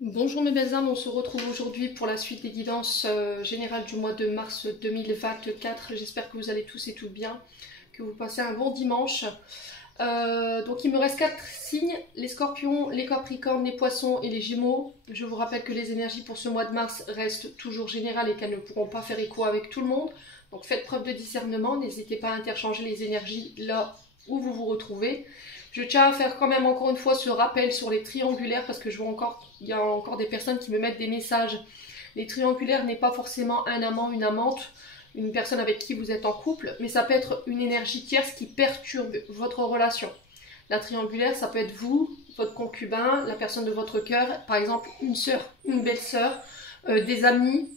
Bonjour mes belles âmes, on se retrouve aujourd'hui pour la suite des guidances générales du mois de mars 2024. J'espère que vous allez tous et toutes bien, que vous passez un bon dimanche. Donc il me reste 4 signes, les scorpions, les capricornes, les poissons et les gémeaux. Je vous rappelle que les énergies pour ce mois de mars restent toujours générales et qu'elles ne pourront pas faire écho avec tout le monde. Donc faites preuve de discernement, n'hésitez pas à interchanger les énergies là où vous vous retrouvez. Je tiens à faire quand même encore une fois ce rappel sur les triangulaires parce que je vois encore, il y a encore des personnes qui me mettent des messages. Les triangulaires n'est pas forcément un amant, une amante, une personne avec qui vous êtes en couple, mais ça peut être une énergie tierce qui perturbe votre relation. La triangulaire, ça peut être vous, votre concubin, la personne de votre cœur, par exemple une sœur, une belle-sœur, des amis,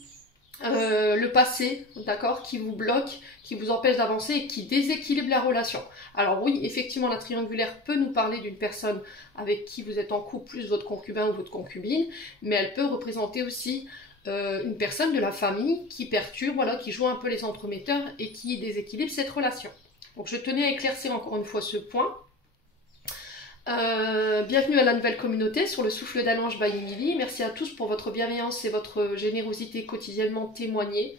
le passé, d'accord, qui vous bloque, qui vous empêche d'avancer et qui déséquilibre la relation. Alors oui, effectivement, la triangulaire peut nous parler d'une personne avec qui vous êtes en couple, plus votre concubin ou votre concubine, mais elle peut représenter aussi une personne de la famille qui perturbe, voilà, qui joue un peu les entremetteurs et qui déséquilibre cette relation. Donc je tenais à éclaircir encore une fois ce point. Bienvenue à la nouvelle communauté sur le souffle d'un ange by Emily. Merci à tous pour votre bienveillance et votre générosité quotidiennement témoignée.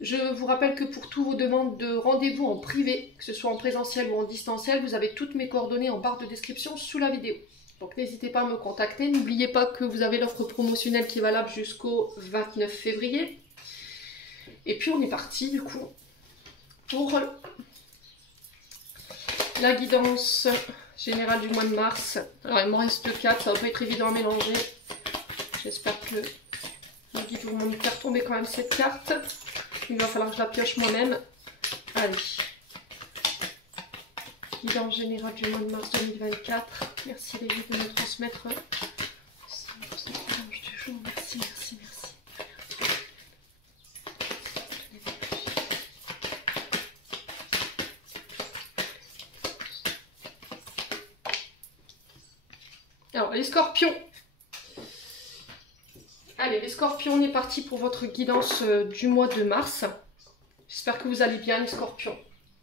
Je vous rappelle que pour toutes vos demandes de rendez-vous en privé, que ce soit en présentiel ou en distanciel, vous avez toutes mes coordonnées en barre de description sous la vidéo. Donc n'hésitez pas à me contacter. N'oubliez pas que vous avez l'offre promotionnelle qui est valable jusqu'au 29 février. Et puis on est parti du coup pour la guidance générale du mois de mars. Alors il m'en reste 4, ça va pas être évident à mélanger. J'espère que le guide va me faire tomber quand même cette carte. Il va falloir que je la pioche moi-même. Allez. Guidance générale du mois de mars 2024. Merci les guides de me transmettre. Merci, merci, merci. Alors les scorpions. Allez les scorpions, on est parti pour votre guidance du mois de mars. J'espère que vous allez bien les scorpions.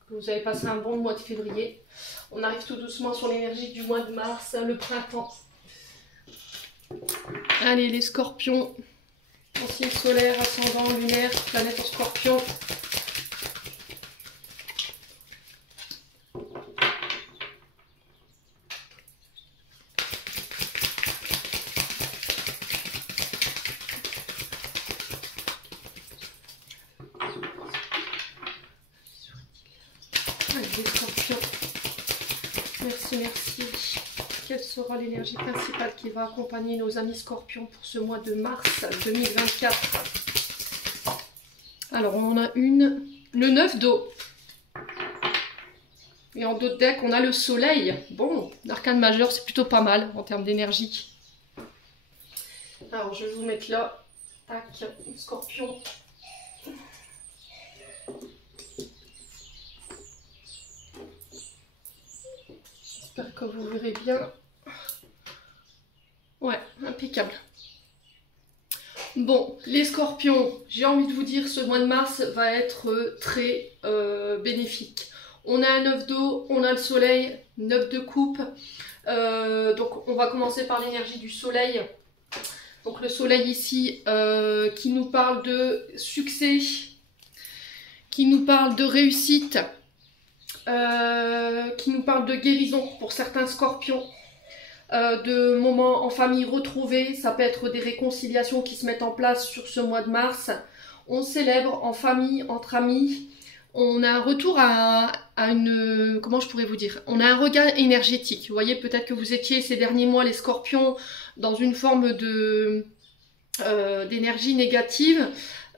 Que vous avez passé un bon mois de février. On arrive tout doucement sur l'énergie du mois de mars, le printemps. Allez les scorpions, en signe solaire, ascendant, lunaire, planète en scorpion. Allez les scorpions, merci, merci. Quelle sera l'énergie principale qui va accompagner nos amis scorpions pour ce mois de mars 2024? Alors, on en a une, le 9 d'eau. Et en dos de deck, on a le soleil. Bon, l'arcane majeur, c'est plutôt pas mal en termes d'énergie. Alors, je vais vous mettre là. Tac, scorpion. J'espère que vous verrez bien. Ouais, impeccable. Bon, les scorpions, j'ai envie de vous dire, ce mois de mars va être très bénéfique. On a un 9 d'eau, on a le soleil, 9 de coupe. Donc on va commencer par l'énergie du soleil. Donc le soleil ici qui nous parle de succès, qui nous parle de réussite, qui nous parle de guérison pour certains scorpions. De moments en famille retrouvés, ça peut être des réconciliations qui se mettent en place sur ce mois de mars. On célèbre en famille, entre amis. On a un retour à une... Comment je pourrais vous dire? On a un regain énergétique. Vous voyez, peut-être que vous étiez ces derniers mois, les scorpions, dans une forme de d'énergie négative.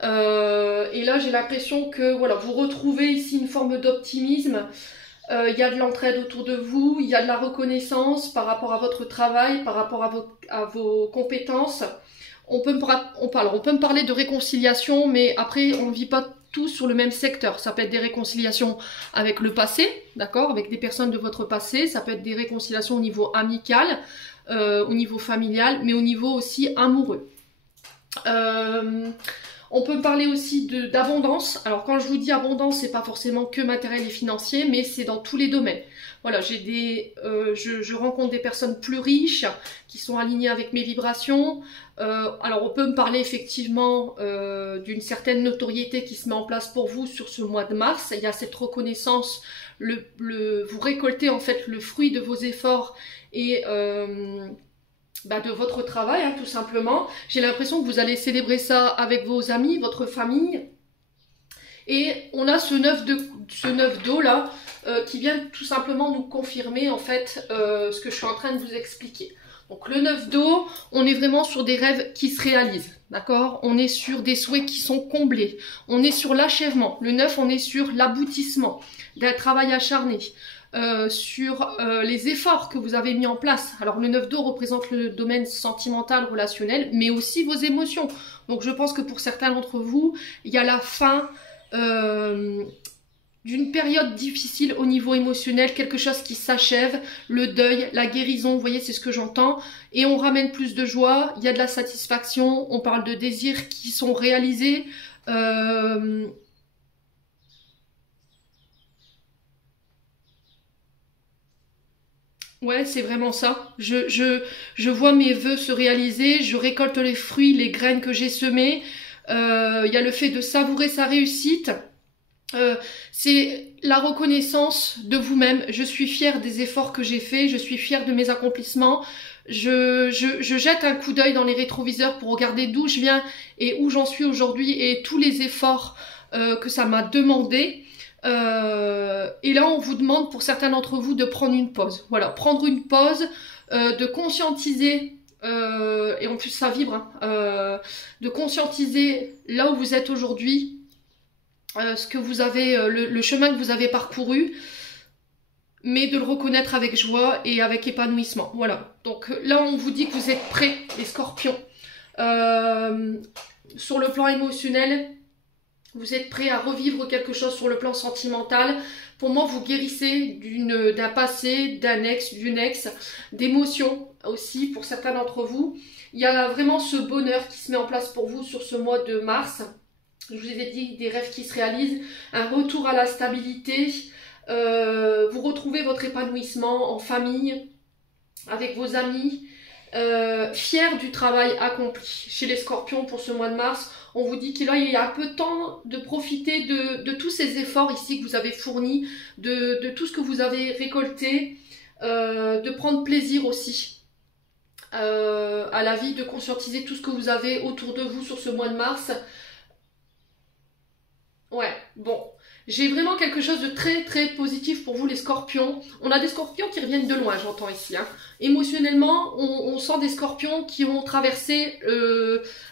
Et là, j'ai l'impression que voilà, vous retrouvez ici une forme d'optimisme. Il y a de l'entraide autour de vous, il y a de la reconnaissance par rapport à votre travail, par rapport à vos compétences. On peut me parler de réconciliation, mais après, on ne vit pas tous sur le même secteur. Ça peut être des réconciliations avec le passé, d'accord, avec des personnes de votre passé. Ça peut être des réconciliations au niveau amical, au niveau familial, mais au niveau aussi amoureux. On peut parler aussi d'abondance. Alors quand je vous dis abondance, c'est pas forcément que matériel et financier, mais c'est dans tous les domaines. Voilà, je rencontre des personnes plus riches qui sont alignées avec mes vibrations. Alors on peut me parler effectivement d'une certaine notoriété qui se met en place pour vous sur ce mois de mars. Il y a cette reconnaissance, vous récoltez en fait le fruit de vos efforts et de votre travail, hein, tout simplement. J'ai l'impression que vous allez célébrer ça avec vos amis, votre famille. Et on a ce 9 d'eau là, qui vient tout simplement nous confirmer en fait ce que je suis en train de vous expliquer. Donc le 9 d'eau, on est vraiment sur des rêves qui se réalisent, d'accord? On est sur des souhaits qui sont comblés. On est sur l'achèvement. Le 9, on est sur l'aboutissement d'un travail acharné. Sur les efforts que vous avez mis en place. Alors le 9 d'eau représente le domaine sentimental, relationnel, mais aussi vos émotions. Donc je pense que pour certains d'entre vous, il y a la fin d'une période difficile au niveau émotionnel, quelque chose qui s'achève, le deuil, la guérison, vous voyez, c'est ce que j'entends. Et on ramène plus de joie, il y a de la satisfaction, on parle de désirs qui sont réalisés. Ouais, c'est vraiment ça. Je vois mes vœux se réaliser, je récolte les fruits, les graines que j'ai semées. Il y a le fait de savourer sa réussite. C'est la reconnaissance de vous-même. Je suis fière des efforts que j'ai faits, je suis fière de mes accomplissements. Je jette un coup d'œil dans les rétroviseurs pour regarder d'où je viens et où j'en suis aujourd'hui et tous les efforts que ça m'a demandé. Et là, on vous demande pour certains d'entre vous de prendre une pause. Voilà, prendre une pause, de conscientiser, et en plus ça vibre, hein, de conscientiser là où vous êtes aujourd'hui, ce que vous avez, le chemin que vous avez parcouru, mais de le reconnaître avec joie et avec épanouissement. Voilà, donc là on vous dit que vous êtes prêts, les scorpions. Sur le plan émotionnel, vous êtes prêts à revivre quelque chose sur le plan sentimental. Pour moi, vous guérissez d'un passé, d'un ex, d'une ex, d'émotions aussi pour certains d'entre vous. Il y a vraiment ce bonheur qui se met en place pour vous sur ce mois de mars. Je vous ai dit, des rêves qui se réalisent, un retour à la stabilité. Vous retrouvez votre épanouissement en famille, avec vos amis. Fier du travail accompli chez les scorpions pour ce mois de mars. On vous dit qu'il y a un peu de temps de profiter de tous ces efforts ici que vous avez fournis, de tout ce que vous avez récolté, de prendre plaisir aussi à la vie, de conscientiser tout ce que vous avez autour de vous sur ce mois de mars. Ouais, bon. J'ai vraiment quelque chose de très très positif pour vous les scorpions. On a des scorpions qui reviennent de loin, j'entends ici. Hein. Émotionnellement, on sent des scorpions qui ont traversé,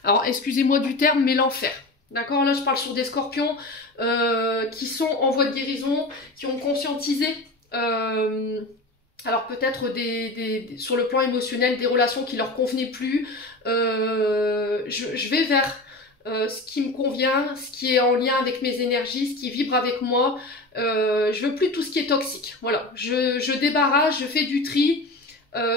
alors excusez-moi du terme, mais l'enfer. D'accord? Là, je parle sur des scorpions qui sont en voie de guérison, qui ont conscientisé, alors peut-être sur le plan émotionnel, des relations qui leur convenaient plus. Je vais vers ce qui me convient, ce qui est en lien avec mes énergies, ce qui vibre avec moi. Je veux plus tout ce qui est toxique. Voilà, je débarrasse, je fais du tri,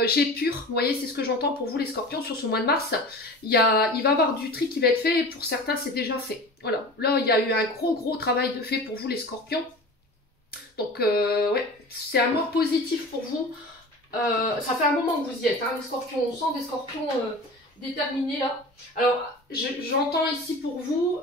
j'épure. Vous voyez, c'est ce que j'entends pour vous les scorpions sur ce mois de mars. Il va y avoir du tri qui va être fait et pour certains c'est déjà fait. Voilà, là il y a eu un gros travail de fait pour vous les scorpions. Donc ouais, c'est un mois positif pour vous. Ça fait un moment que vous y êtes, hein, les scorpions. On sent des scorpions déterminés là. Alors, j'entends ici pour vous,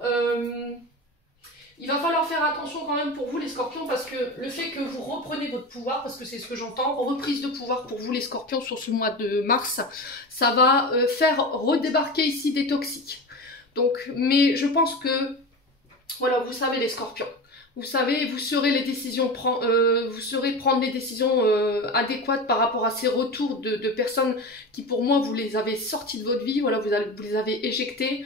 il va falloir faire attention quand même pour vous les scorpions, parce que le fait que vous reprenez votre pouvoir, parce que c'est ce que j'entends, reprise de pouvoir pour vous les scorpions sur ce mois de mars, ça va faire redébarquer ici des toxiques. Donc, mais je pense que, voilà, vous savez les scorpions. Vous savez, vous saurez prendre les décisions adéquates par rapport à ces retours de personnes qui, pour moi, vous les avez sorties de votre vie, voilà, vous les avez éjectées.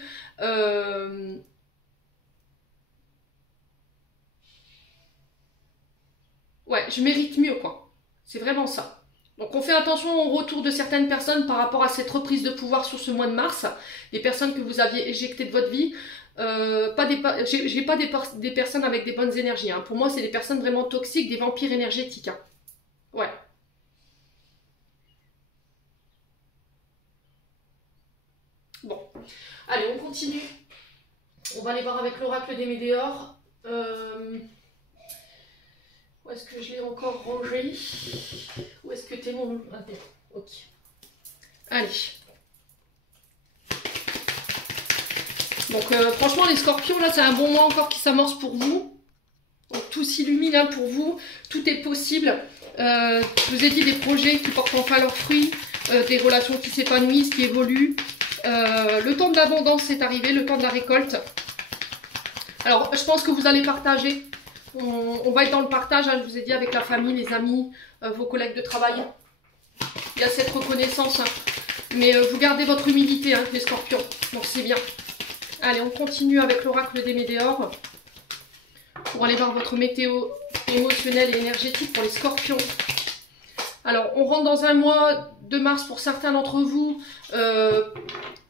Ouais, je mérite mieux, quoi. C'est vraiment ça. Donc on fait attention au retour de certaines personnes par rapport à cette reprise de pouvoir sur ce mois de mars. Les personnes que vous aviez éjectées de votre vie. J'ai pas des personnes avec des bonnes énergies. Hein. Pour moi, c'est des personnes vraiment toxiques, des vampires énergétiques. Hein. Ouais. Bon. Allez, on continue. On va aller voir avec l'oracle des Météores. Où est-ce que je l'ai encore rangé? Où est-ce que t'es mon... Ah, ok. Allez. Donc franchement les scorpions là c'est un bon mois encore qui s'amorce pour vous. Donc, tout s'illumine hein, pour vous, tout est possible. Je vous ai dit des projets qui portent enfin leurs fruits, des relations qui s'épanouissent, qui évoluent. Le temps de l'abondance est arrivé, le temps de la récolte. Alors je pense que vous allez partager. On va être dans le partage, hein, je vous ai dit, avec la famille, les amis, vos collègues de travail. Il y a cette reconnaissance. Hein. Mais vous gardez votre humilité, hein, les scorpions. Donc c'est bien. Allez, on continue avec l'oracle des Météores. Pour aller voir votre météo émotionnelle et énergétique pour les scorpions. Alors, on rentre dans un mois de mars pour certains d'entre vous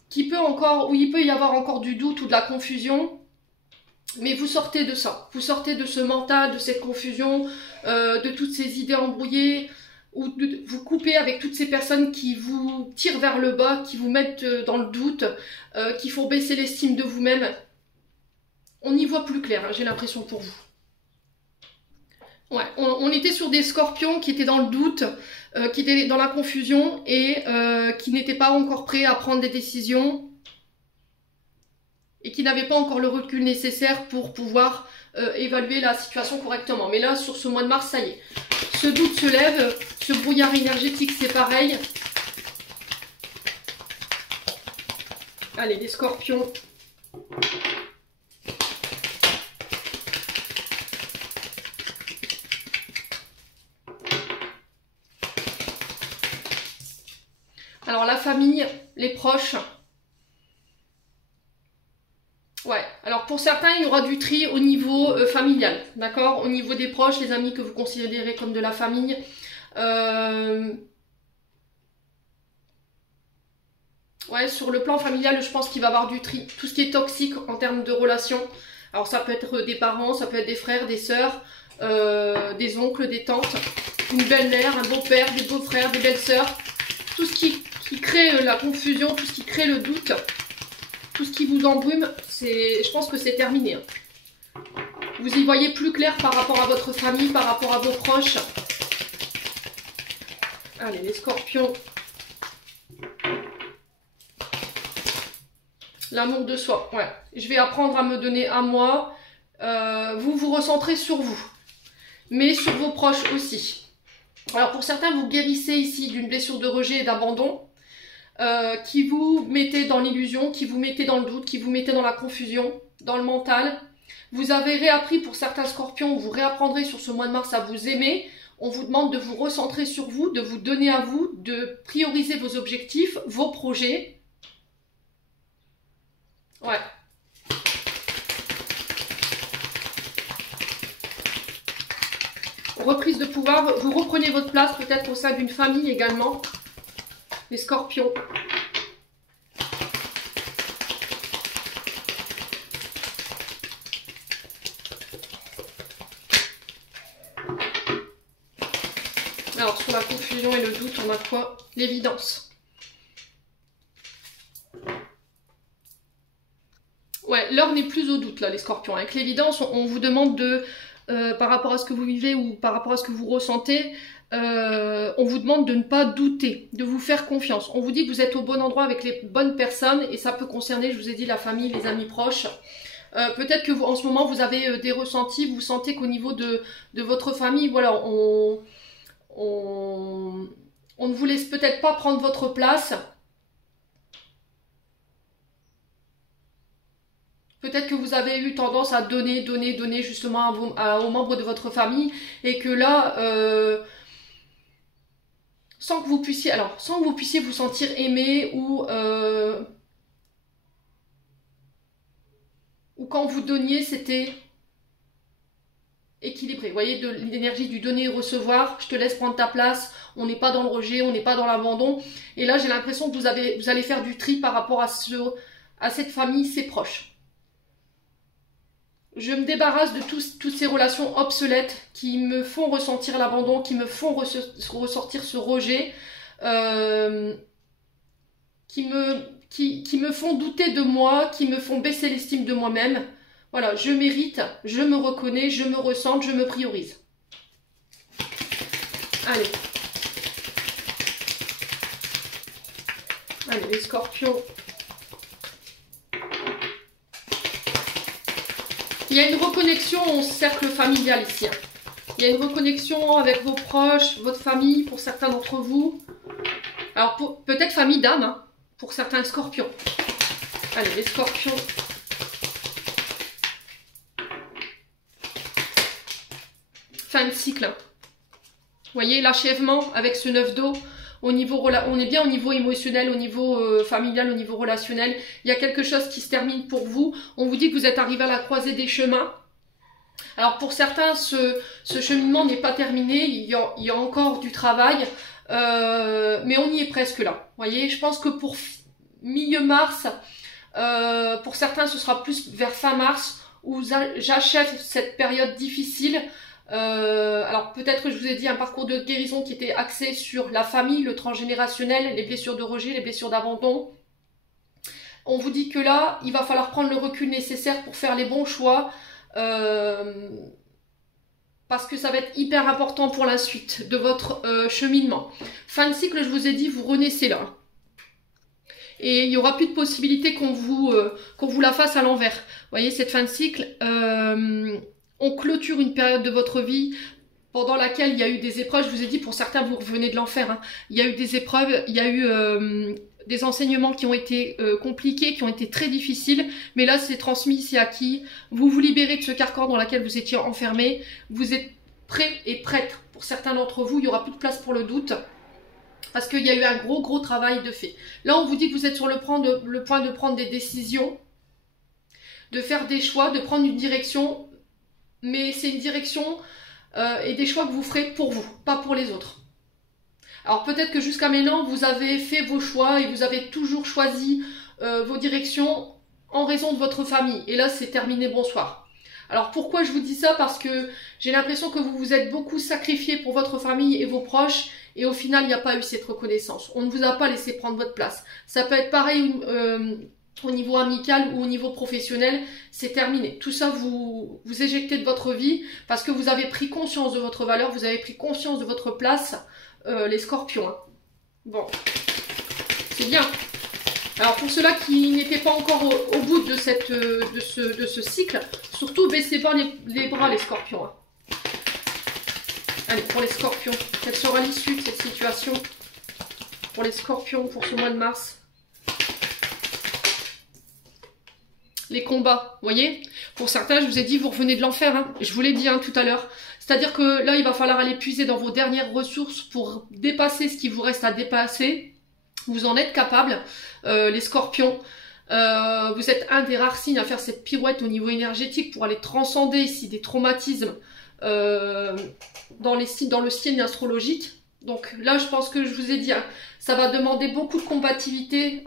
qui peut encore, où il peut y avoir encore du doute ou de la confusion. Mais vous sortez de ça. Vous sortez de ce mental, de cette confusion, de toutes ces idées embrouillées. Ou vous coupez avec toutes ces personnes qui vous tirent vers le bas, qui vous mettent dans le doute, qui font baisser l'estime de vous-même. On y voit plus clair, hein, j'ai l'impression pour vous. Ouais, on était sur des scorpions qui étaient dans le doute, qui étaient dans la confusion et qui n'étaient pas encore prêts à prendre des décisions et qui n'avaient pas encore le recul nécessaire pour pouvoir évaluer la situation correctement. Mais là, sur ce mois de mars, ça y est. Ce doute se lève, ce brouillard énergétique, c'est pareil. Allez, les scorpions. Alors la famille, les proches. Ouais, alors pour certains, il y aura du tri au niveau familial, d'accord? Au niveau des proches, les amis que vous considérez comme de la famille. Ouais, sur le plan familial, je pense qu'il va y avoir du tri. Tout ce qui est toxique en termes de relations. Alors ça peut être des parents, ça peut être des frères, des sœurs, des oncles, des tantes, une belle-mère, un beau-père, des beaux-frères, des belles-sœurs. Tout ce qui crée la confusion, tout ce qui crée le doute, tout ce qui vous embrume, je pense que c'est terminé. Vous y voyez plus clair par rapport à votre famille, par rapport à vos proches. Allez, les scorpions. L'amour de soi, ouais. Je vais apprendre à me donner à moi. Vous vous recentrez sur vous, mais sur vos proches aussi. Alors pour certains, vous guérissez ici d'une blessure de rejet et d'abandon qui vous mettez dans l'illusion, qui vous mettez dans le doute, qui vous mettez dans la confusion, dans le mental. Vous avez réappris pour certains scorpions, vous réapprendrez sur ce mois de mars à vous aimer. On vous demande de vous recentrer sur vous, de vous donner à vous, de prioriser vos objectifs, vos projets. Ouais. Reprise de pouvoir, vous reprenez votre place peut-être au sein d'une famille également. Les scorpions. Alors sur la confusion et le doute, on a quoi? L'évidence. Ouais, l'heure n'est plus au doute là les scorpions. Avec l'évidence, on vous demande de, par rapport à ce que vous vivez ou par rapport à ce que vous ressentez, on vous demande de ne pas douter, de vous faire confiance. On vous dit que vous êtes au bon endroit avec les bonnes personnes et ça peut concerner, je vous ai dit, la famille, les amis proches. Peut-être que vous, en ce moment, vous avez des ressentis, vous sentez qu'au niveau de votre famille, voilà, on ne vous laisse peut-être pas prendre votre place. Peut-être que vous avez eu tendance à donner justement aux membres de votre famille et que là, sans que vous puissiez vous sentir aimé ou quand vous donniez, c'était équilibré. Vous voyez, de l'énergie du donner et recevoir, je te laisse prendre ta place, on n'est pas dans le rejet, on n'est pas dans l'abandon. Et là, j'ai l'impression que vous allez faire du tri par rapport à cette famille, ses proches. Je me débarrasse de toutes ces relations obsolètes qui me font ressentir l'abandon, qui me font ressortir ce rejet, qui me qui me font douter de moi, qui me font baisser l'estime de moi-même. Voilà, je mérite, je me reconnais, je me ressens, je me priorise. Allez. Allez, les scorpions. Il y a une reconnexion au cercle familial ici. Il y a une reconnexion avec vos proches, votre famille, pour certains d'entre vous. Alors, peut-être famille d'âme, hein, pour certains scorpions. Allez, les scorpions. Fin de cycle. Vous voyez, l'achèvement avec ce 9 d'eau. On est bien au niveau émotionnel, au niveau familial, au niveau relationnel. Il y a quelque chose qui se termine pour vous. On vous dit que vous êtes arrivé à la croisée des chemins. Alors pour certains, ce cheminement n'est pas terminé. Il y a encore du travail. Mais on y est presque là. Vous voyez, je pense que pour milieu mars, pour certains, ce sera plus vers fin mars où j'achève cette période difficile. Alors peut-être que je vous ai dit un parcours de guérison qui était axé sur la famille, le transgénérationnel, les blessures de rejet, les blessures d'abandon. On vous dit que là, il va falloir prendre le recul nécessaire pour faire les bons choix, parce que ça va être hyper important pour la suite de votre cheminement. Fin de cycle, je vous ai dit, vous renaissez là. Et il n'y aura plus de possibilité qu'on vous la fasse à l'envers. Vous voyez, cette fin de cycle... on clôture une période de votre vie pendant laquelle il y a eu des épreuves. Je vous ai dit, pour certains, vous revenez de l'enfer. Hein. Il y a eu des épreuves, il y a eu des enseignements qui ont été compliqués, qui ont été très difficiles. Mais là, c'est transmis, c'est acquis. Vous vous libérez de ce carcan dans lequel vous étiez enfermé. Vous êtes prêts et prêtes. Pour certains d'entre vous, il n'y aura plus de place pour le doute. Parce qu'il y a eu un gros travail de fait. Là, on vous dit que vous êtes sur le point de prendre des décisions, de faire des choix, de prendre une direction. Mais c'est une direction et des choix que vous ferez pour vous, pas pour les autres. Alors peut-être que jusqu'à maintenant, vous avez fait vos choix et vous avez toujours choisi vos directions en raison de votre famille. Et là, c'est terminé, bonsoir. Alors pourquoi je vous dis ça? Parce que j'ai l'impression que vous vous êtes beaucoup sacrifié pour votre famille et vos proches. Et au final, il n'y a pas eu cette reconnaissance. On ne vous a pas laissé prendre votre place. Ça peut être pareil... au niveau amical ou au niveau professionnel, c'est terminé. Tout ça, vous éjectez de votre vie parce que vous avez pris conscience de votre valeur, vous avez pris conscience de votre place, les scorpions. Hein. Bon, c'est bien. Alors pour ceux-là qui n'étaient pas encore au bout de ce cycle, surtout baissez pas les bras, les scorpions. Hein. Allez, pour les scorpions, quelle sera l'issue de cette situation pour les scorpions pour ce mois de mars? Les combats, vous voyez? Pour certains, je vous ai dit, vous revenez de l'enfer, hein. Je vous l'ai dit tout à l'heure. C'est-à-dire que là, il va falloir aller puiser dans vos dernières ressources pour dépasser ce qui vous reste à dépasser. Vous en êtes capable, les scorpions. Vous êtes un des rares signes à faire cette pirouette au niveau énergétique pour aller transcender ici des traumatismes dans le signe astrologique. Donc là, je pense que je vous ai dit, hein, ça va demander beaucoup de combativité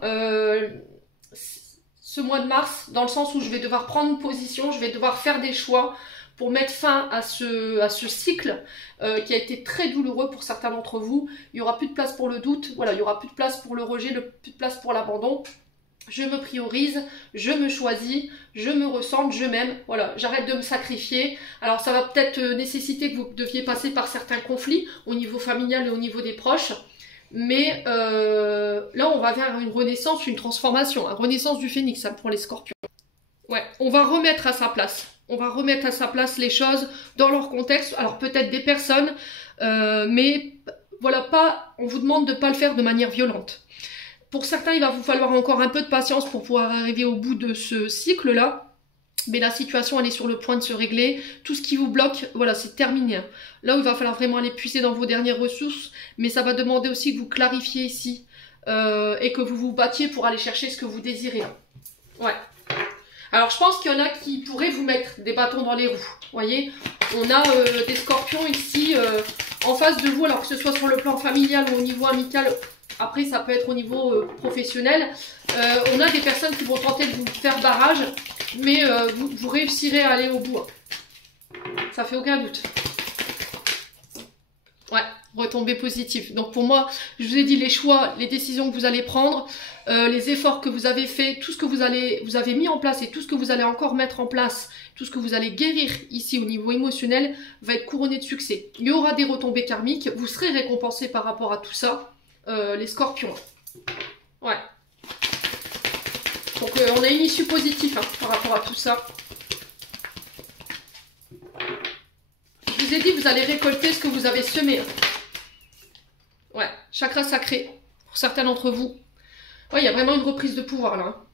ce mois de mars, dans le sens où je vais devoir prendre une position, je vais devoir faire des choix pour mettre fin à ce cycle qui a été très douloureux pour certains d'entre vous. Il n'y aura plus de place pour le doute, voilà, il n'y aura plus de place pour le rejet, plus de place pour l'abandon. Je me priorise, je me choisis, je me ressens, je m'aime, voilà, j'arrête de me sacrifier. Alors ça va peut-être nécessiter que vous deviez passer par certains conflits au niveau familial et au niveau des proches. Mais là, on va vers une renaissance, une transformation, une renaissance du phénix hein, pour les scorpions. Ouais, on va remettre à sa place. On va remettre à sa place les choses dans leur contexte. Alors peut-être des personnes, mais voilà, on vous demande de ne pas le faire de manière violente. Pour certains, il va vous falloir encore un peu de patience pour pouvoir arriver au bout de ce cycle-là. Mais la situation, elle est sur le point de se régler. Tout ce qui vous bloque, voilà, c'est terminé. Là où il va falloir vraiment aller puiser dans vos dernières ressources. Mais ça va demander aussi que vous clarifiez ici. Et que vous vous battiez pour aller chercher ce que vous désirez. Là. Ouais. Alors, je pense qu'il y en a qui pourraient vous mettre des bâtons dans les roues. Vous voyez, on a des scorpions ici en face de vous. Alors que ce soit sur le plan familial ou au niveau amical. Après, ça peut être au niveau professionnel. On a des personnes qui vont tenter de vous faire barrage. Mais vous réussirez à aller au bout. Hein. Ça fait aucun doute. Ouais, retombée positive. Donc pour moi, je vous ai dit les choix, les décisions que vous allez prendre. les efforts que vous avez faits, tout ce que vous avez mis en place et tout ce que vous allez encore mettre en place, tout ce que vous allez guérir ici au niveau émotionnel va être couronné de succès. Il y aura des retombées karmiques, vous serez récompensés par rapport à tout ça, les scorpions. Ouais. Donc on a une issue positive par rapport à tout ça. Je vous ai dit, vous allez récolter ce que vous avez semé. Ouais, chakra sacré, pour certains d'entre vous. Ouais, il y a vraiment une reprise de pouvoir là.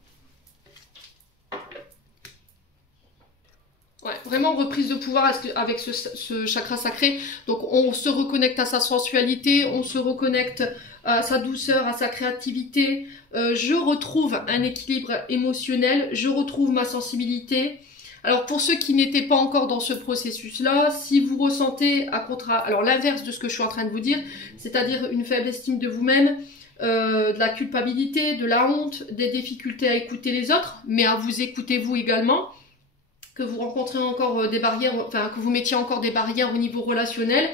Ouais, vraiment reprise de pouvoir avec ce chakra sacré. Donc on se reconnecte à sa sensualité, on se reconnecte à sa douceur, à sa créativité. Je retrouve un équilibre émotionnel, je retrouve ma sensibilité. Alors pour ceux qui n'étaient pas encore dans ce processus-là, si vous ressentez alors l'inverse de ce que je suis en train de vous dire, c'est-à-dire une faible estime de vous-même, de la culpabilité, de la honte, des difficultés à écouter les autres, mais à vous écouter vous également, que vous rencontrez encore des barrières, enfin que vous mettiez encore des barrières au niveau relationnel,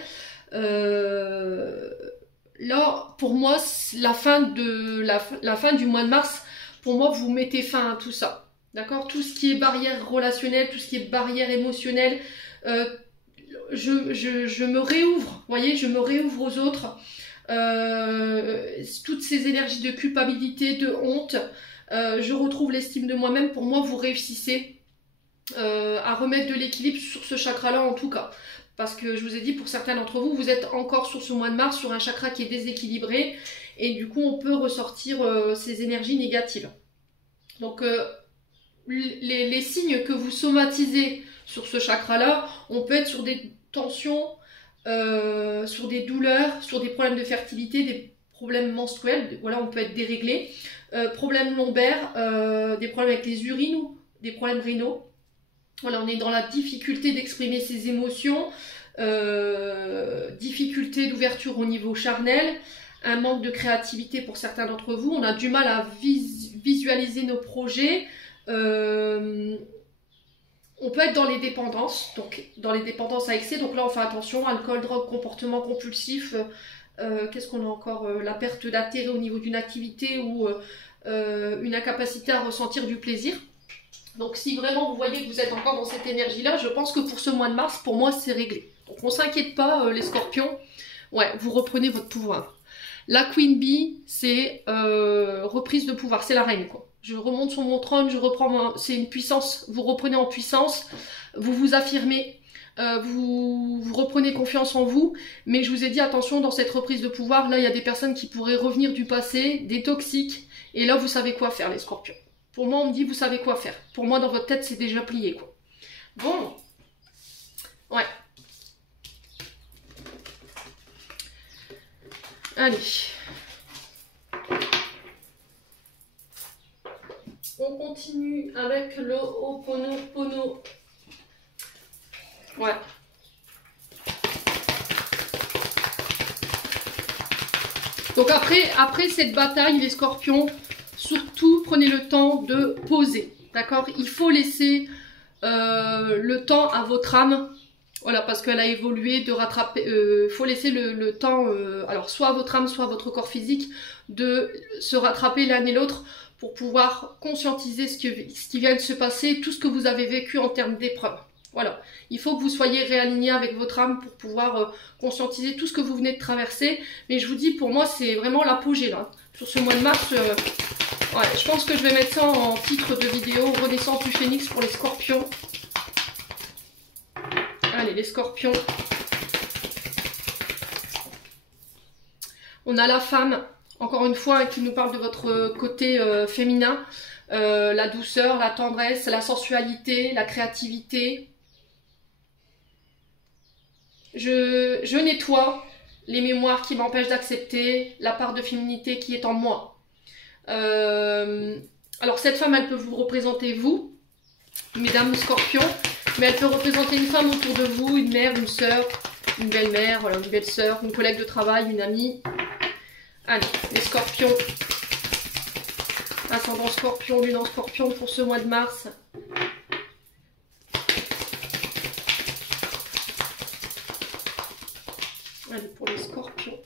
là pour moi la fin du mois de mars, pour moi vous mettez fin à tout ça. D'accord, tout ce qui est barrière relationnelle, tout ce qui est barrière émotionnelle, je me réouvre, vous voyez, je me réouvre aux autres. Toutes ces énergies de culpabilité, de honte, je retrouve l'estime de moi-même. Pour moi, vous réussissez à remettre de l'équilibre sur ce chakra-là en tout cas. Parce que je vous ai dit, pour certains d'entre vous, vous êtes encore sur ce mois de mars, sur un chakra qui est déséquilibré. Et du coup, on peut ressortir ces énergies négatives. Donc, les signes que vous somatisez sur ce chakra-là, on peut être sur des tensions, sur des douleurs, sur des problèmes de fertilité, des problèmes menstruels, voilà, on peut être déréglé, problèmes lombaires, des problèmes avec les urines, des problèmes rénaux. Voilà, on est dans la difficulté d'exprimer ses émotions, difficulté d'ouverture au niveau charnel, un manque de créativité pour certains d'entre vous, on a du mal à visualiser nos projets. On peut être dans les dépendances, donc dans les dépendances à excès, donc là on fait attention, alcool, drogue, comportement compulsif, qu'est-ce qu'on a encore, la perte d'intérêt au niveau d'une activité ou une incapacité à ressentir du plaisir. Donc si vraiment vous voyez que vous êtes encore dans cette énergie-là, je pense que pour ce mois de mars, pour moi c'est réglé. Donc on ne s'inquiète pas les scorpions, ouais, vous reprenez votre pouvoir. La Queen Bee, c'est reprise de pouvoir, c'est la reine quoi. Je remonte sur mon trône, je reprends, c'est une puissance, vous reprenez en puissance, vous vous affirmez, vous reprenez confiance en vous, mais je vous ai dit attention dans cette reprise de pouvoir, là il y a des personnes qui pourraient revenir du passé, des toxiques, et là vous savez quoi faire les scorpions. Pour moi on me dit vous savez quoi faire, pour moi dans votre tête c'est déjà plié quoi. Bon, ouais. Allez. On continue avec le Ho'oponopono. Ouais. Donc après cette bataille, les scorpions, surtout prenez le temps de poser. D'accord? Il faut laisser le temps à votre âme. Voilà, parce qu'elle a évolué, de rattraper. Faut laisser le temps, alors soit à votre âme, soit à votre corps physique, de se rattraper l'un et l'autre pour pouvoir conscientiser ce qui vient de se passer, tout ce que vous avez vécu en termes d'épreuves. Voilà, il faut que vous soyez réaligné avec votre âme pour pouvoir conscientiser tout ce que vous venez de traverser. Mais je vous dis, pour moi, c'est vraiment l'apogée là. Sur ce mois de mars, ouais, je pense que je vais mettre ça en titre de vidéo, Renaissance du Phénix pour les scorpions. Allez, les scorpions. On a la femme, encore une fois, qui nous parle de votre côté féminin. La douceur, la tendresse, la sensualité, la créativité. Je nettoie les mémoires qui m'empêchent d'accepter la part de féminité qui est en moi. Alors cette femme, elle peut vous représenter vous, mesdames scorpions, mais elle peut représenter une femme autour de vous, une mère, une sœur, une belle-mère, voilà, une belle-sœur, une collègue de travail, une amie. Allez, les scorpions. Ascendant scorpion, lune en scorpion pour ce mois de mars. Allez, pour les scorpions.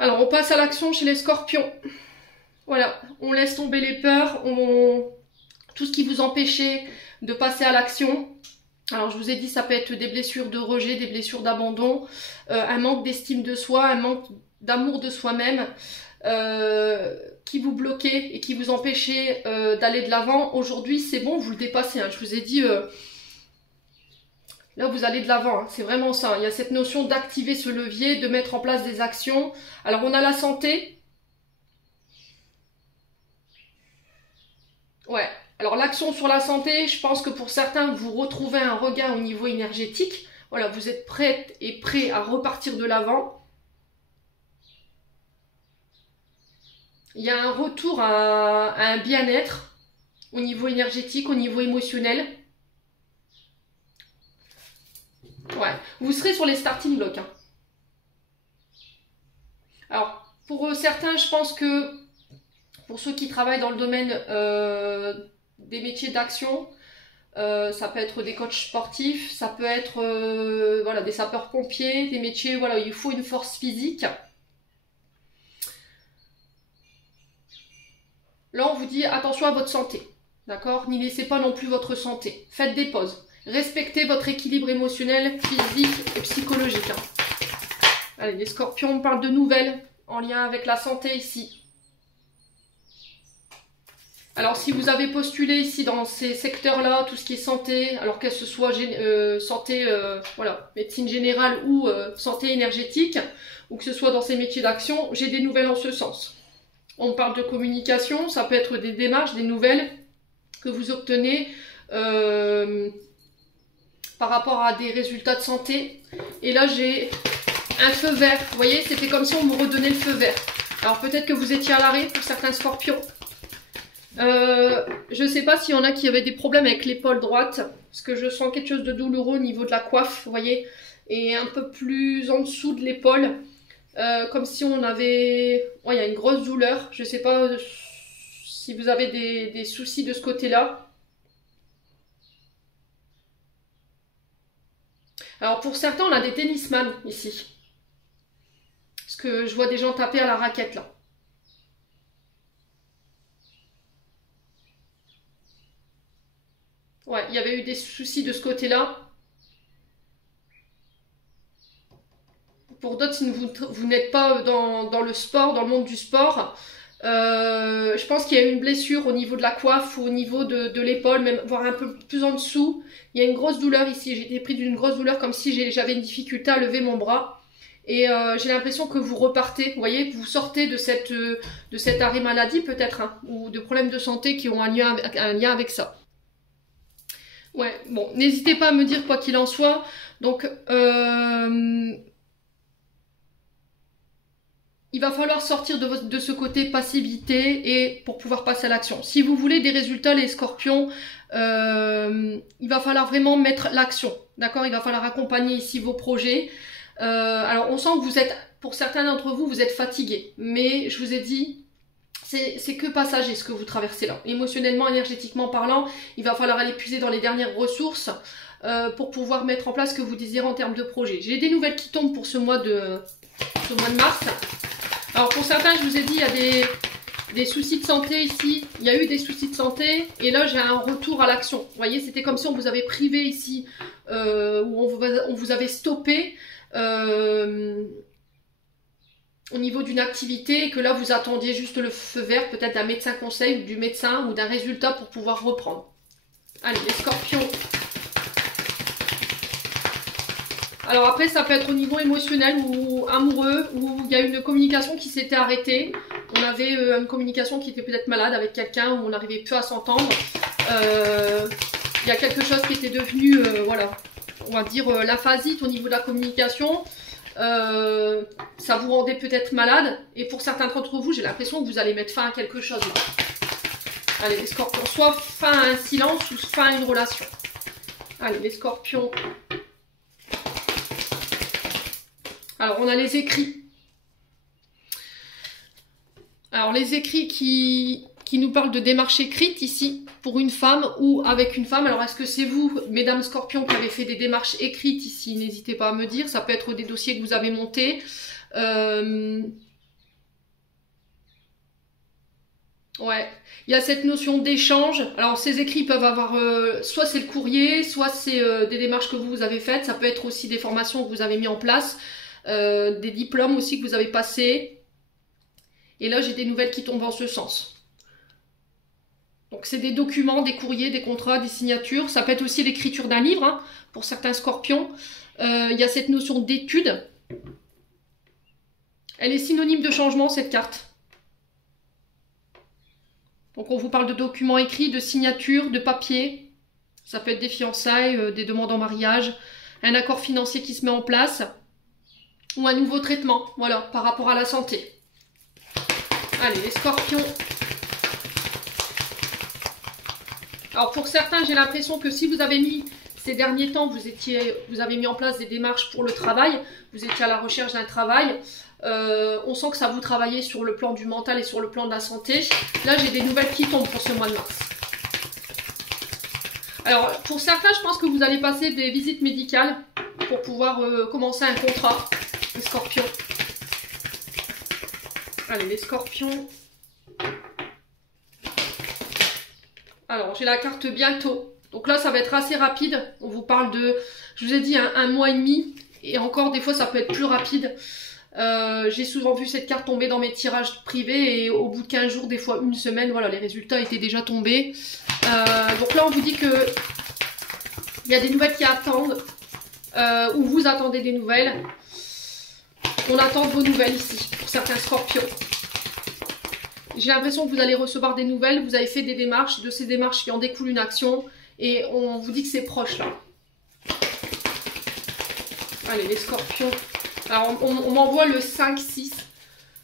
Alors, on passe à l'action chez les scorpions. Voilà, on laisse tomber les peurs, tout ce qui vous empêchait de passer à l'action. Alors, je vous ai dit, ça peut être des blessures de rejet, des blessures d'abandon, un manque d'estime de soi, un manque d'amour de soi-même qui vous bloquait et qui vous empêchait d'aller de l'avant. Aujourd'hui, c'est bon, vous le dépassez. Hein. Je vous ai dit, là, vous allez de l'avant. Hein. C'est vraiment ça. Il y a cette notion d'activer ce levier, de mettre en place des actions. Alors, on a la santé. Ouais, alors l'action sur la santé, je pense que pour certains, vous retrouvez un regain au niveau énergétique. Voilà, vous êtes prête et prêt à repartir de l'avant. Il y a un retour à un bien-être au niveau énergétique, au niveau émotionnel. Ouais, vous serez sur les starting blocks. Hein. Alors, pour certains, je pense que pour ceux qui travaillent dans le domaine des métiers d'action, ça peut être des coachs sportifs, ça peut être voilà, des sapeurs-pompiers, des métiers voilà, où il faut une force physique. Là, on vous dit attention à votre santé, d'accord? N'y laissez pas non plus votre santé. Faites des pauses. Respectez votre équilibre émotionnel, physique et psychologique. Hein. Allez, les scorpions, on parle de nouvelles en lien avec la santé ici. Alors, si vous avez postulé ici dans ces secteurs-là, tout ce qui est santé, alors que ce soit santé, voilà, médecine générale ou santé énergétique, ou que ce soit dans ces métiers d'action, j'ai des nouvelles en ce sens. On parle de communication, ça peut être des démarches, des nouvelles que vous obtenez par rapport à des résultats de santé. Et là, j'ai un feu vert. Vous voyez, c'était comme si on me redonnait le feu vert. Alors, peut-être que vous étiez à l'arrêt pour certains scorpions. Je sais pas s'il y en a qui avaient des problèmes avec l'épaule droite, parce que je sens quelque chose de douloureux au niveau de la coiffe, vous voyez, et un peu plus en dessous de l'épaule, comme si on avait... Ouais, il y a une grosse douleur, je sais pas si vous avez des soucis de ce côté-là. Alors pour certains, on a des tennisman ici, parce que je vois des gens taper à la raquette là. Ouais, il y avait eu des soucis de ce côté-là. Pour d'autres, si vous n'êtes pas dans le sport, dans le monde du sport, je pense qu'il y a eu une blessure au niveau de la coiffe ou au niveau de l'épaule, même voire un peu plus en dessous. Il y a une grosse douleur ici. J'ai été pris d'une grosse douleur comme si j'avais une difficulté à lever mon bras. Et j'ai l'impression que vous repartez, vous voyez, que vous sortez de cet arrêt maladie peut-être, hein, ou de problèmes de santé qui ont un lien avec ça. Ouais, bon, n'hésitez pas à me dire quoi qu'il en soit. Donc, il va falloir sortir de ce côté passivité et pour pouvoir passer à l'action. Si vous voulez des résultats, les scorpions, il va falloir vraiment mettre l'action. D'accord? Il va falloir accompagner ici vos projets. Alors, on sent que vous êtes, pour certains d'entre vous, vous êtes fatigués. Mais je vous ai dit, c'est que passager ce que vous traversez là. Émotionnellement, énergétiquement parlant, il va falloir aller puiser dans les dernières ressources pour pouvoir mettre en place ce que vous désirez en termes de projet. J'ai des nouvelles qui tombent pour ce mois de mars. Alors pour certains, je vous ai dit, il y a des soucis de santé ici. Il y a eu des soucis de santé et là, j'ai un retour à l'action. Vous voyez, c'était comme si on vous avait privé ici, où on vous avait stoppé au niveau d'une activité et que là, vous attendiez juste le feu vert, peut-être d'un médecin conseil ou du médecin ou d'un résultat pour pouvoir reprendre. Allez, les scorpions. Alors après, ça peut être au niveau émotionnel ou amoureux, où il y a une communication qui s'était arrêtée. On avait une communication qui était peut-être malade avec quelqu'un, où on n'arrivait plus à s'entendre. Il y a quelque chose qui était devenu, voilà, on va dire l'aphasie au niveau de la communication. Ça vous rendait peut-être malade. Et pour certains d'entre vous, j'ai l'impression que vous allez mettre fin à quelque chose. Allez, les scorpions, soit fin à un silence ou fin à une relation. Allez, les scorpions. Alors, on a les écrits. Alors, les écrits qui nous parlent de démarches écrites ici, pour une femme ou avec une femme. Alors, est-ce que c'est vous, mesdames scorpions, qui avez fait des démarches écrites ici? N'hésitez pas à me dire. Ça peut être des dossiers que vous avez montés. Ouais, il y a cette notion d'échange. Alors ces écrits peuvent avoir, soit c'est le courrier, soit c'est des démarches que vous avez faites. Ça peut être aussi des formations que vous avez mis en place, des diplômes aussi que vous avez passés. Et là j'ai des nouvelles qui tombent en ce sens. Donc c'est des documents, des courriers, des contrats, des signatures. Ça peut être aussi l'écriture d'un livre, hein, pour certains scorpions. Il y a cette notion d'étude. Elle est synonyme de changement, cette carte. Donc on vous parle de documents écrits, de signatures, de papier. Ça peut être des fiançailles, des demandes en mariage, un accord financier qui se met en place, ou un nouveau traitement, voilà, par rapport à la santé. Allez, les scorpions. Alors pour certains, j'ai l'impression que si vous avez mis ces derniers temps, vous avez mis en place des démarches pour le travail, vous étiez à la recherche d'un travail, on sent que ça vous travaillez sur le plan du mental et sur le plan de la santé. Là, j'ai des nouvelles qui tombent pour ce mois de mars. Alors, pour certains, je pense que vous allez passer des visites médicales pour pouvoir commencer un contrat, les scorpions. Allez, les scorpions. Alors, j'ai la carte bientôt. Donc là, ça va être assez rapide. On vous parle de, je vous ai dit, un mois et demi. Et encore, des fois, ça peut être plus rapide. J'ai souvent vu cette carte tomber dans mes tirages privés. Et au bout de 15 jours, des fois une semaine, voilà, les résultats étaient déjà tombés. Donc là, on vous dit que il y a des nouvelles qui attendent. Ou vous attendez des nouvelles. On attend vos nouvelles ici, pour certains scorpions. J'ai l'impression que vous allez recevoir des nouvelles. Vous avez fait des démarches. De ces démarches qui en découle une action. Et on vous dit que c'est proche là. Allez, les scorpions. Alors, on m'envoie le 5-6.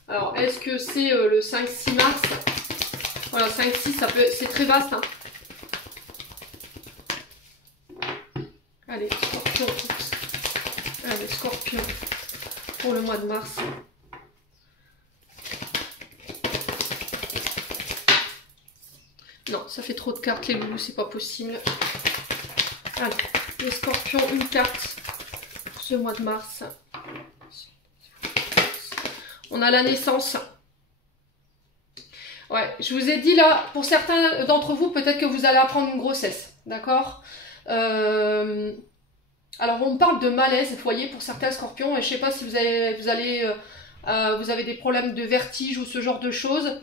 Alors, est-ce que c'est le 5-6 mars? Voilà, 5-6, c'est très vaste. Hein. Allez, scorpion. Allez, scorpion. Pour le mois de mars. Non, ça fait trop de cartes, les loulous, c'est pas possible. Allez, les scorpions, une carte pour ce mois de mars. On a la naissance. Ouais, je vous ai dit là, pour certains d'entre vous, peut-être que vous allez apprendre une grossesse. D'accord. Alors, on me parle de malaise, vous voyez, pour certains scorpions. Et je sais pas si vous avez des problèmes de vertige ou ce genre de choses.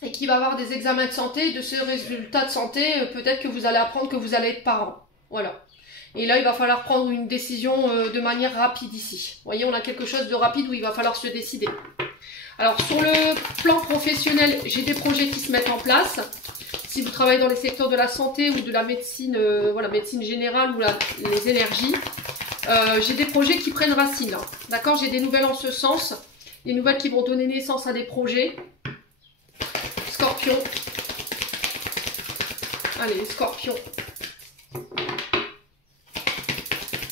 Et qui va avoir des examens de santé, de ces résultats de santé, peut-être que vous allez apprendre que vous allez être parent. Voilà. Et là, il va falloir prendre une décision de manière rapide ici. Vous voyez, on a quelque chose de rapide où il va falloir se décider. Alors, sur le plan professionnel, j'ai des projets qui se mettent en place. Si vous travaillez dans les secteurs de la santé ou de la médecine, voilà, médecine générale ou les énergies, j'ai des projets qui prennent racine. D'accord, j'ai des nouvelles en ce sens. Des nouvelles qui vont donner naissance à des projets. Scorpion. Allez, les scorpions.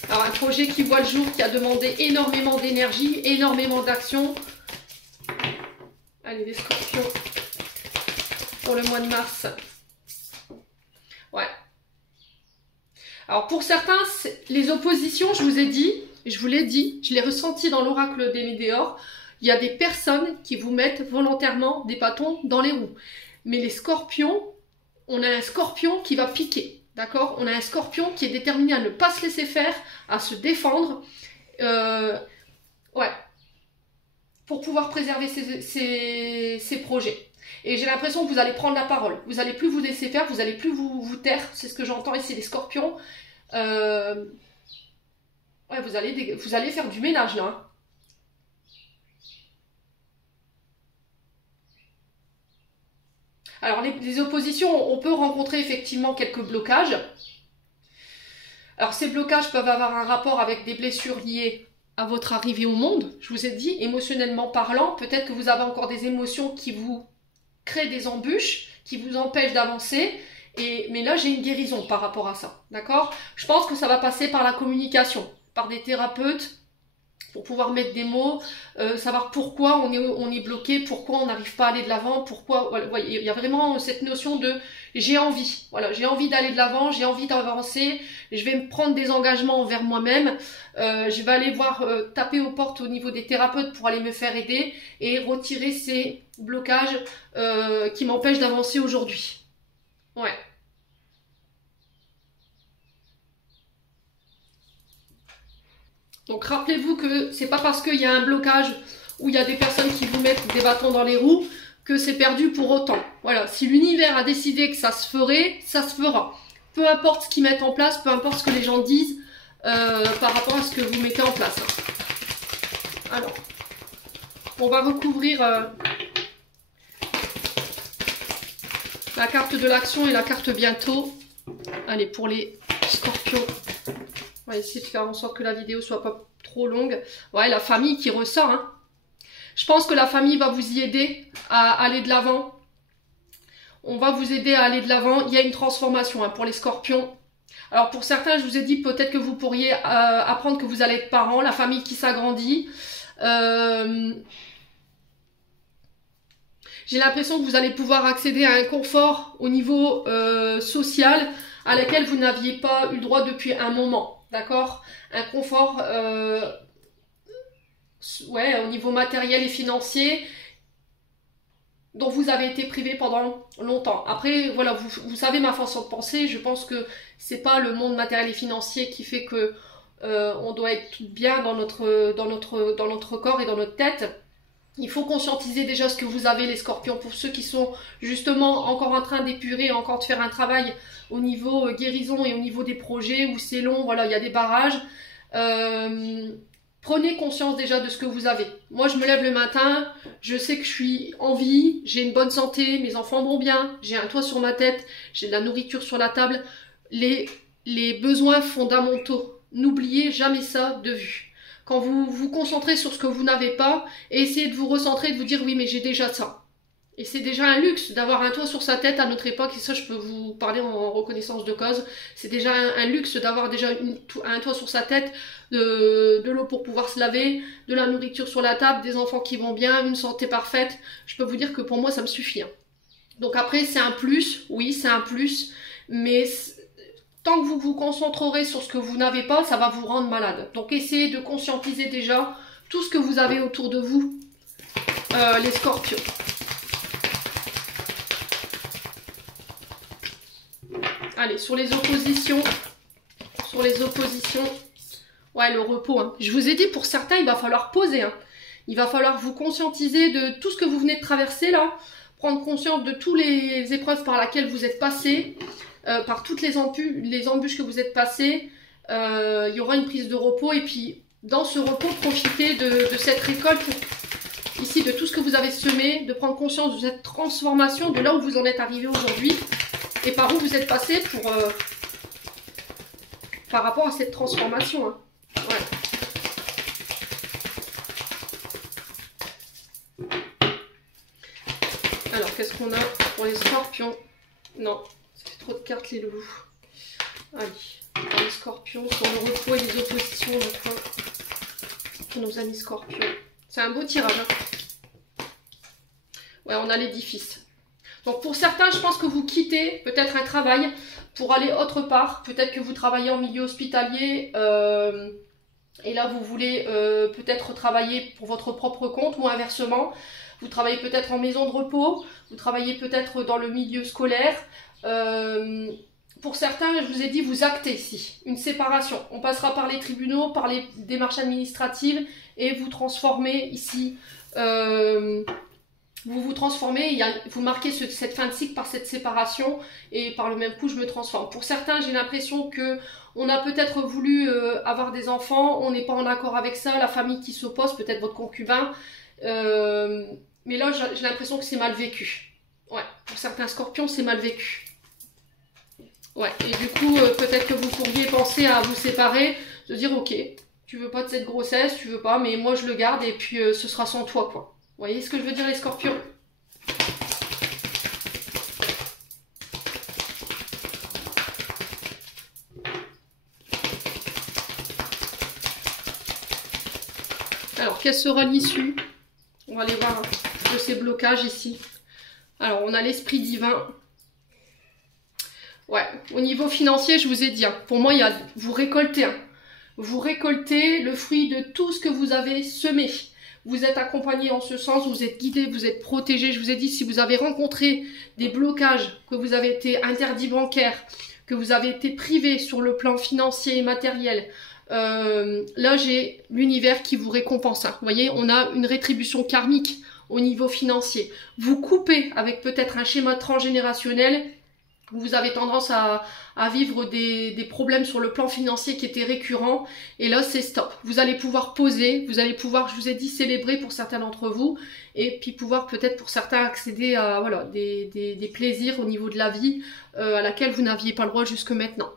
Alors, un projet qui voit le jour, qui a demandé énormément d'énergie, énormément d'action. Allez, les scorpions. Pour le mois de mars. Ouais. Alors, pour certains, les oppositions, je vous ai dit, je vous l'ai dit, je l'ai ressenti dans l'oracle des Météores. Il y a des personnes qui vous mettent volontairement des bâtons dans les roues. Mais les scorpions, on a un scorpion qui va piquer. D'accord? On a un scorpion qui est déterminé à ne pas se laisser faire, à se défendre. Ouais. Pour pouvoir préserver ses projets. Et j'ai l'impression que vous allez prendre la parole. Vous n'allez plus vous laisser faire, vous n'allez plus vous taire. C'est ce que j'entends ici, les scorpions. Ouais, vous allez faire du ménage là. Hein. Alors, les oppositions, on peut rencontrer effectivement quelques blocages. Alors, ces blocages peuvent avoir un rapport avec des blessures liées à votre arrivée au monde. Je vous ai dit, émotionnellement parlant, peut-être que vous avez encore des émotions qui vous créent des embûches, qui vous empêchent d'avancer. Mais là, j'ai une guérison par rapport à ça. D'accord? Je pense que ça va passer par la communication, par des thérapeutes, pour pouvoir mettre des mots, savoir pourquoi on est bloqué, pourquoi on n'arrive pas à aller de l'avant, pourquoi, voilà, il y a vraiment cette notion de j'ai envie, voilà, j'ai envie d'aller de l'avant, j'ai envie d'avancer, je vais me prendre des engagements envers moi-même, je vais aller voir, taper aux portes au niveau des thérapeutes pour aller me faire aider et retirer ces blocages qui m'empêchent d'avancer aujourd'hui. Ouais. Donc rappelez-vous que c'est pas parce qu'il y a un blocage ou il y a des personnes qui vous mettent des bâtons dans les roues que c'est perdu pour autant. Voilà, si l'univers a décidé que ça se ferait, ça se fera. Peu importe ce qu'ils mettent en place, peu importe ce que les gens disent par rapport à ce que vous mettez en place. Alors, on va recouvrir la carte de l'action et la carte bientôt. Allez, pour les scorpions. On va essayer de faire en sorte que la vidéo soit pas trop longue. Ouais, la famille qui ressort. Hein. Je pense que la famille va vous y aider à aller de l'avant. On va vous aider à aller de l'avant. Il y a une transformation hein, pour les scorpions. Alors pour certains, je vous ai dit peut-être que vous pourriez apprendre que vous allez être parents. La famille qui s'agrandit. J'ai l'impression que vous allez pouvoir accéder à un confort au niveau social à laquelle vous n'aviez pas eu le droit depuis un moment. D'accord? Un confort ouais, au niveau matériel et financier dont vous avez été privé pendant longtemps. Après, voilà, vous savez ma façon de penser. Je pense que c'est pas le monde matériel et financier qui fait que on doit être bien dans notre corps et dans notre tête. Il faut conscientiser déjà ce que vous avez les scorpions pour ceux qui sont justement encore en train d'épurer, encore de faire un travail au niveau guérison et au niveau des projets où c'est long, voilà, il y a des barrages. Prenez conscience déjà de ce que vous avez. Moi, je me lève le matin, je sais que je suis en vie, j'ai une bonne santé, mes enfants vont bien, j'ai un toit sur ma tête, j'ai de la nourriture sur la table. Les besoins fondamentaux, n'oubliez jamais ça de vue. Quand vous vous concentrez sur ce que vous n'avez pas, et essayez de vous recentrer, de vous dire oui mais j'ai déjà ça. Et c'est déjà un luxe d'avoir un toit sur sa tête à notre époque, et ça je peux vous parler en reconnaissance de cause. C'est déjà un luxe d'avoir déjà un toit sur sa tête, de l'eau pour pouvoir se laver, de la nourriture sur la table, des enfants qui vont bien, une santé parfaite. Je peux vous dire que pour moi ça me suffit. Hein. Donc après c'est un plus, oui c'est un plus, mais tant que vous vous concentrerez sur ce que vous n'avez pas, ça va vous rendre malade. Donc essayez de conscientiser déjà tout ce que vous avez autour de vous, les scorpions. Allez, sur les oppositions, ouais, le repos. Hein. Je vous ai dit, pour certains, il va falloir poser. Hein. Il va falloir vous conscientiser de tout ce que vous venez de traverser là, prendre conscience de toutes les épreuves par lesquelles vous êtes passé. Par toutes les embûches que vous êtes passées, il y aura une prise de repos et puis dans ce repos, profitez de cette récolte ici, de tout ce que vous avez semé, de prendre conscience de cette transformation, de là où vous en êtes arrivé aujourd'hui et par où vous êtes passé par rapport à cette transformation. Hein. Ouais. Alors, qu'est-ce qu'on a pour les scorpions? Non. Trop de cartes les loulous. Allez, les scorpions sur le repos et les oppositions pour nos amis scorpions. C'est un beau tirage. Hein. Ouais, on a l'édifice. Donc pour certains, je pense que vous quittez peut-être un travail pour aller autre part. Peut-être que vous travaillez en milieu hospitalier et là vous voulez peut-être travailler pour votre propre compte ou inversement. Vous travaillez peut-être en maison de repos, vous travaillez peut-être dans le milieu scolaire. Pour certains, je vous ai dit, vous actez ici une séparation. On passera par les tribunaux, par les démarches administratives et vous transformez ici. Vous transformez, vous marquez cette fin de cycle par cette séparation et par le même coup, je me transforme. Pour certains, j'ai l'impression que on a peut-être voulu avoir des enfants, on n'est pas en accord avec ça, la famille qui s'oppose, peut-être votre concubin. Mais là, j'ai l'impression que c'est mal vécu. Ouais, pour certains scorpions, c'est mal vécu. Ouais, et du coup, peut-être que vous pourriez penser à vous séparer, de dire ok, tu veux pas de cette grossesse, tu veux pas, mais moi je le garde et puis ce sera sans toi, quoi. Vous voyez ce que je veux dire, les scorpions? quelle sera l'issue? On va aller voir de ces blocages ici. Alors, on a l'esprit divin. Ouais, au niveau financier, je vous ai dit, hein, pour moi, vous récoltez. Hein. Vous récoltez le fruit de tout ce que vous avez semé. Vous êtes accompagné en ce sens, vous êtes guidé, vous êtes protégé. Je vous ai dit, si vous avez rencontré des blocages, que vous avez été interdit bancaire, que vous avez été privé sur le plan financier et matériel, là, j'ai l'univers qui vous récompense. Hein. Vous voyez, on a une rétribution karmique au niveau financier. Vous coupez avec peut-être un schéma transgénérationnel. Vous avez tendance à vivre des problèmes sur le plan financier qui étaient récurrents. Et là, c'est stop. Vous allez pouvoir poser, vous allez pouvoir, je vous ai dit, célébrer pour certains d'entre vous. Et puis pouvoir peut-être pour certains accéder à voilà, des plaisirs au niveau de la vie à laquelle vous n'aviez pas le droit jusque maintenant.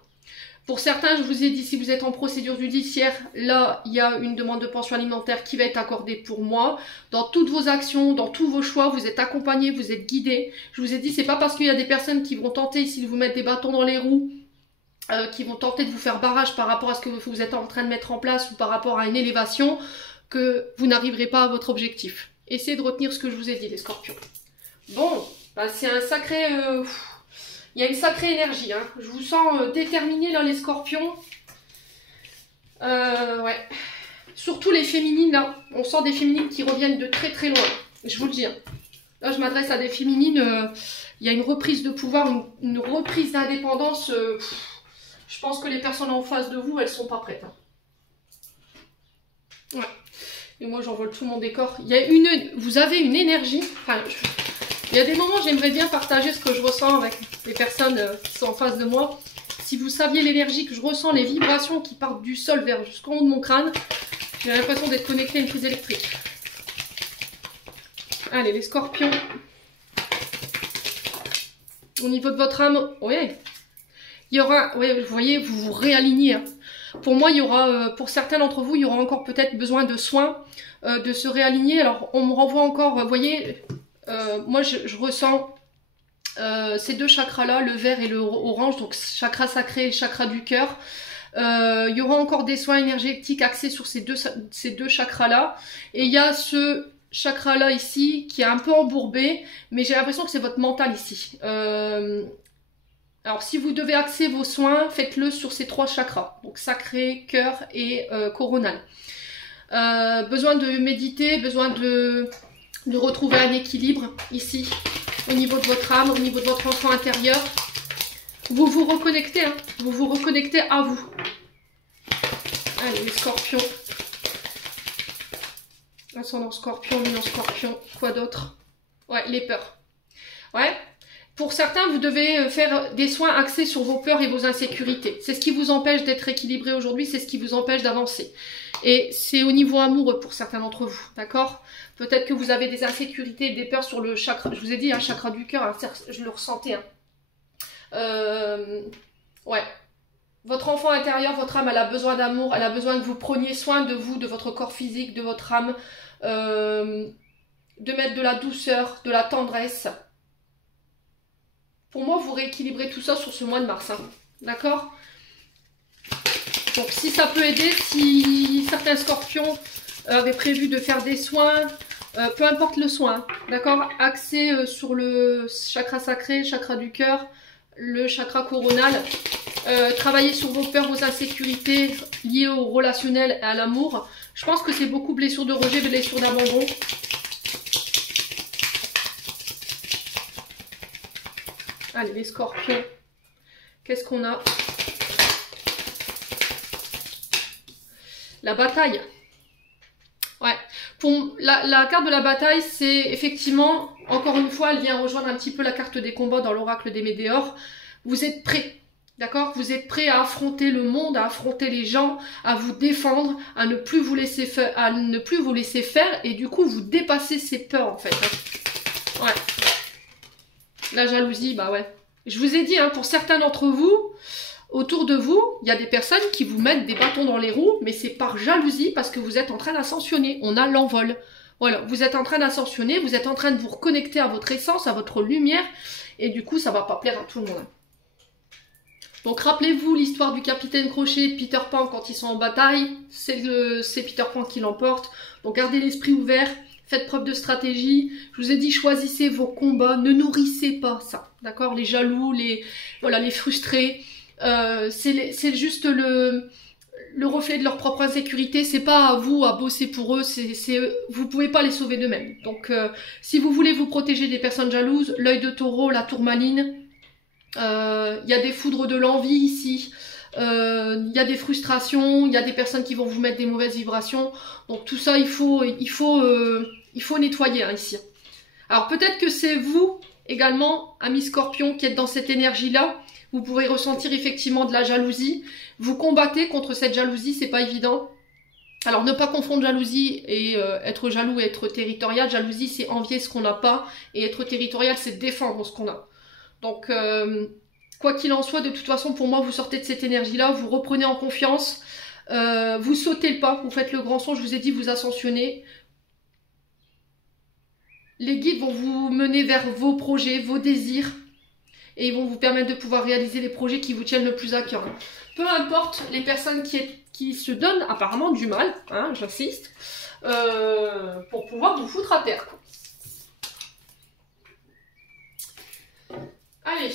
Pour certains, je vous ai dit, si vous êtes en procédure judiciaire, là, il y a une demande de pension alimentaire qui va être accordée pour moi. Dans toutes vos actions, dans tous vos choix, vous êtes accompagnés, vous êtes guidés. Je vous ai dit, c'est pas parce qu'il y a des personnes qui vont tenter ici de vous mettre des bâtons dans les roues, qui vont tenter de vous faire barrage par rapport à ce que vous êtes en train de mettre en place ou par rapport à une élévation, que vous n'arriverez pas à votre objectif. Essayez de retenir ce que je vous ai dit, les scorpions. Bon, bah, c'est un sacré... Il y a une sacrée énergie, hein. Je vous sens déterminés là les scorpions. Ouais. Surtout les féminines là. On sent des féminines qui reviennent de très très loin. Je vous le dis. Hein. Là je m'adresse à des féminines. Il y a une reprise de pouvoir, une reprise d'indépendance. Je pense que les personnes en face de vous, elles sont pas prêtes. Hein. Ouais. Et moi j'envole tout mon décor. Il y a vous avez une énergie. Enfin, il y a des moments, j'aimerais bien partager ce que je ressens avec les personnes qui sont en face de moi. Si vous saviez l'énergie que je ressens, les vibrations qui partent du sol vers jusqu'en haut de mon crâne, j'ai l'impression d'être connecté à une prise électrique. Allez, les scorpions. Au niveau de votre âme, ouais. Il y aura, ouais, vous voyez, vous vous réalignez. Hein. Pour moi, il y aura, pour certains d'entre vous, il y aura encore peut-être besoin de soins, de se réaligner. Alors, on me renvoie encore, vous voyez... moi je ressens ces deux chakras là, le vert et le orange, donc chakra sacré et chakra du cœur. Il y aura encore des soins énergétiques axés sur ces deux chakras là, et il y a ce chakra là ici qui est un peu embourbé, mais j'ai l'impression que c'est votre mental ici. Alors si vous devez axer vos soins, faites-le sur ces trois chakras, donc sacré, cœur et coronal. Besoin de méditer, besoin de retrouver un équilibre ici, au niveau de votre âme, au niveau de votre enfant intérieur. Vous vous reconnectez, hein, vous vous reconnectez à vous. Allez, les scorpions. Ascendant scorpion, lumière scorpion, quoi d'autre? Ouais, les peurs. Ouais. Pour certains, vous devez faire des soins axés sur vos peurs et vos insécurités. C'est ce qui vous empêche d'être équilibré aujourd'hui, c'est ce qui vous empêche d'avancer. Et c'est au niveau amoureux pour certains d'entre vous, d'accord? Peut-être que vous avez des insécurités et des peurs sur le chakra, je vous ai dit, un chakra du cœur, hein, je le ressentais. Hein. Ouais. Votre enfant intérieur, votre âme, elle a besoin d'amour, elle a besoin que vous preniez soin de vous, de votre corps physique, de votre âme, de mettre de la douceur, de la tendresse. Pour moi, vous rééquilibrez tout ça sur ce mois de mars, hein, d'accord? Donc si ça peut aider, si certains scorpions avaient prévu de faire des soins, peu importe le soin, d'accord, axé sur le chakra sacré, chakra du cœur, le chakra coronal, travailler sur vos peurs, vos insécurités liées au relationnel et à l'amour. Je pense que c'est beaucoup blessures de rejet, blessures d'abandon. Allez, les scorpions, qu'est-ce qu'on a? La bataille. Ouais. Pour la carte de la bataille, c'est effectivement, encore une fois, elle vient rejoindre un petit peu la carte des combats dans l'oracle des Médéors. Vous êtes prêts, d'accord? Vous êtes prêts à affronter le monde, à affronter les gens, à vous défendre, à ne plus vous laisser faire, et du coup, vous dépassez ces peurs, en fait. Hein. Ouais. La jalousie, bah ouais. Je vous ai dit, hein, pour certains d'entre vous, autour de vous, il y a des personnes qui vous mettent des bâtons dans les roues, mais c'est par jalousie parce que vous êtes en train d'ascensionner. On a l'envol. Voilà, vous êtes en train d'ascensionner, vous êtes en train de vous reconnecter à votre essence, à votre lumière, et du coup, ça va pas plaire à tout le monde. Donc rappelez-vous l'histoire du capitaine Crochet et de Peter Pan quand ils sont en bataille, c'est Peter Pan qui l'emporte. Donc gardez l'esprit ouvert, faites preuve de stratégie. Je vous ai dit, choisissez vos combats, ne nourrissez pas ça, d'accord? Les jaloux, voilà, les frustrés, c'est juste le reflet de leur propre insécurité. C'est pas à vous à bosser pour eux, vous pouvez pas les sauver d'eux-mêmes. Donc si vous voulez vous protéger des personnes jalouses, l'œil de taureau, la tourmaline, il y a des foudres de l'envie ici, il y a des frustrations, il y a des personnes qui vont vous mettre des mauvaises vibrations. Donc tout ça, il faut nettoyer hein, ici. Alors peut-être que c'est vous également, amis scorpions, qui êtes dans cette énergie-là. Vous pourrez ressentir effectivement de la jalousie. Vous combattez contre cette jalousie, c'est pas évident. Alors ne pas confondre jalousie et être jaloux et être territorial. Jalousie, c'est envier ce qu'on n'a pas, et être territorial, c'est défendre ce qu'on a. Donc, quoi qu'il en soit, de toute façon, pour moi, vous sortez de cette énergie-là, vous reprenez en confiance, vous sautez le pas, vous faites le grand saut, je vous ai dit, vous ascensionnez. Les guides vont vous mener vers vos projets, vos désirs, et ils vont vous permettre de pouvoir réaliser les projets qui vous tiennent le plus à cœur. Peu importe les personnes qui se donnent apparemment du mal, hein, j'insiste, pour pouvoir vous foutre à terre, quoi. Allez,